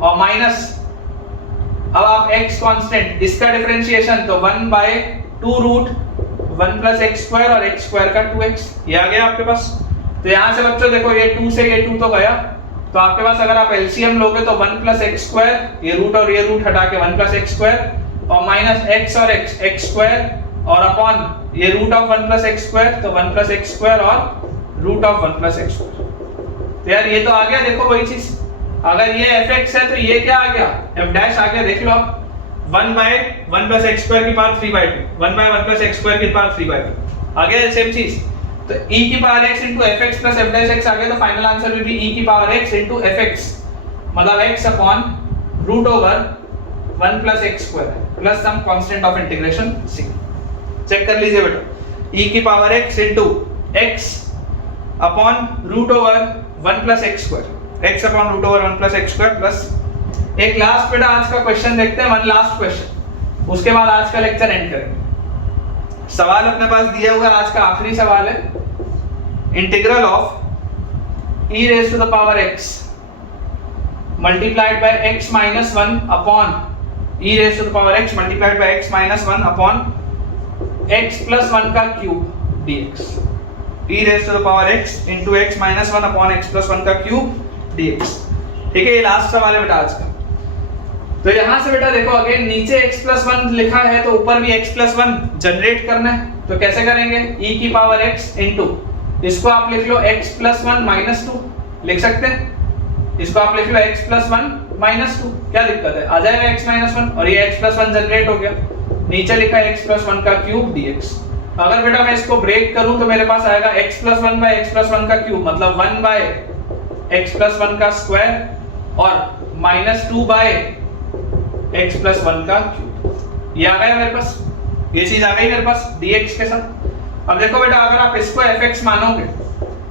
और माइनस, अब आप x कांस्टेंट, इसका डिफरेंशिएशन तो 1/2√1 + x स्क्वायर और x स्क्वायर का 2x, ये आ गया आपके पास। तो यहाँ से बच्चों देखो ये 2 से ये 2 तो गया, तो आपके पास अगर आप एलसीएम लोगे तो 1 + x स्क्वायर, ये रूट और ये रूट हटा के 1 + x स्क्वायर, और माइनस x और x स्क्वायर, और अपॉन ये √1 + x स्क्वायर, तो 1 + x स्क्वायर और √1 + x स्क्वायर। तो यार ये तो आ गया, देखो वही चीज। अगर ये fx है तो ये क्या आ गया? f' आ गया, देख लो आप। 1/1 + x स्क्वायर की पावर 3/2, 1/1 + x स्क्वायर की पावर 3/2 आ गया, सेम चीज। तो e की power x into fx plus f' आ गया, तो final answer will be e की पावर x into fx, मतलब x upon √1 + x square plus some constant of integration c। Check कर लीजिए बेटा, e की power x into x upon √1 + x square, x upon √1 + x square plus एक लास्ट बेटा आज का क्वेश्चन देखते हैं, वन लास्ट क्वेश्चन, उसके बाद आज का लेक्चर एंड करेंगे। सवाल अपने पास दिया हुआ आज का आखिरी सवाल है, integral of e raised to the power x multiplied by x minus 1 upon e raised to the power x multiplied by x minus 1 upon x plus 1 का cube dx, e raised to the power x into x minus 1 upon x plus 1 का क्यूब dx, ठीक है। ये लास्ट सवाल है बेटा आज का। तो यहां से बेटा देखो अगेन नीचे x plus 1 लिखा है, तो ऊपर भी x plus 1 जनरेट करना है, तो कैसे करेंगे? e की पावर x into, इसको आप लिख लो x plus 1 minus 2 लिख सकते हैं, इसको आप लिख लो x plus 1 minus 2, क्या दिक्कत है? आ जाएगा x minus 1, और ये x plus 1 जनरेट हो गया, नीचे लिखा है x plus 1 का क्यूब dx। अगर बेटा मैं इसको ब्रेक करूं तो मेरे पास आएगा x plus 1 by x plus 1 का क्यूब, मतलब 1 by x plus 1 का स्क्वायर और -2 by x plus 1 का क्यूब, ये आ गया मेरे पास, ये चीज आ गई मेरे पास dx के साथ। अब देखो बेटा अगर आप इसको fx मानोगे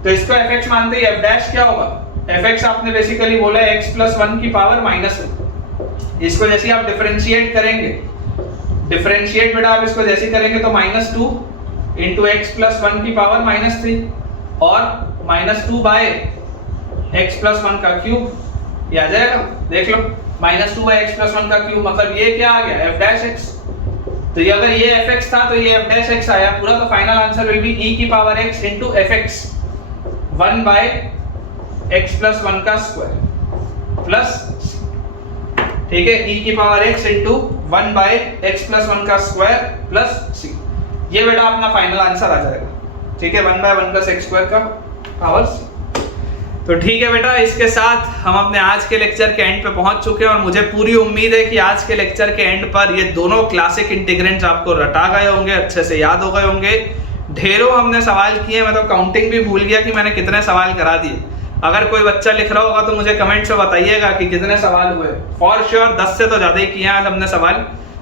तो इसको fx मानते ही f' क्या होगा? fx आपने बेसिकली बोला है x plus 1 की पावर -1, इसको जैसे आप डिफरेंशिएट करेंगे, डिफरेंशिएट बेटा आप इसको जैसे करेंगे तो -2 into x plus 1 की पावर -3 और -2 by x plus 1 का क्यूब, ये आ जाएगा, देख लो -2 by x plus 1 का क्यूब, मतलब ये क्या आ गया? f'(x). तो ये अगर ये fx था तो ये f'(x) आया पूरा, तो final answer will be e की power x into fx 1 by x plus 1 का स्क्वायर प्लस, ठीक है, e की power x into 1 by x plus 1 का स्क्वायर प्लस c, ये बेटा अपना फाइनल आंसर आ जाएगा, ठीक है, 1 by 1 plus x स्क्वायर का पावर c। तो ठीक है बेटा, इसके साथ हम अपने आज के लेक्चर के एंड पे पहुंच चुके हैं, और मुझे पूरी उम्मीद है कि आज के लेक्चर के एंड पर ये दोनों क्लासिक इंटीग्रेंट्स आपको रटा गए होंगे, अच्छे से याद हो गए होंगे। ढेरों हमने सवाल किए, मैं तो काउंटिंग भी भूल गया कि मैंने कितने सवाल करा दिए। अगर कोई बच्चा लिख रहा होगा तो मुझे कमेंट से बताइएगा कि कितने सवाल हुए। फॉर श्योर 10 से तो ज़्यादा ही किए हैं आज हमने सवाल।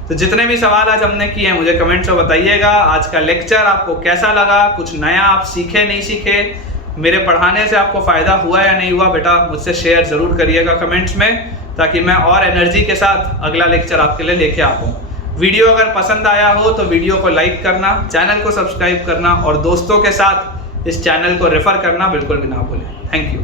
तो जितने भी सवाल आज हमने किए हैं मुझे कमेंट से बताइएगा। आज का लेक्चर आपको कैसा लगा, कुछ नया आप सीखे नहीं सीखे, मेरे पढ़ाने से आपको फ़ायदा हुआ या नहीं हुआ, बेटा मुझसे शेयर ज़रूर करिएगा कमेंट्स में, ताकि मैं और एनर्जी के साथ अगला लेक्चर आपके लिए लेके आ पाऊँ। वीडियो अगर पसंद आया हो तो वीडियो को लाइक करना, चैनल को सब्सक्राइब करना और दोस्तों के साथ इस चैनल को रेफर करना बिल्कुल भी ना भूलें। Thank you.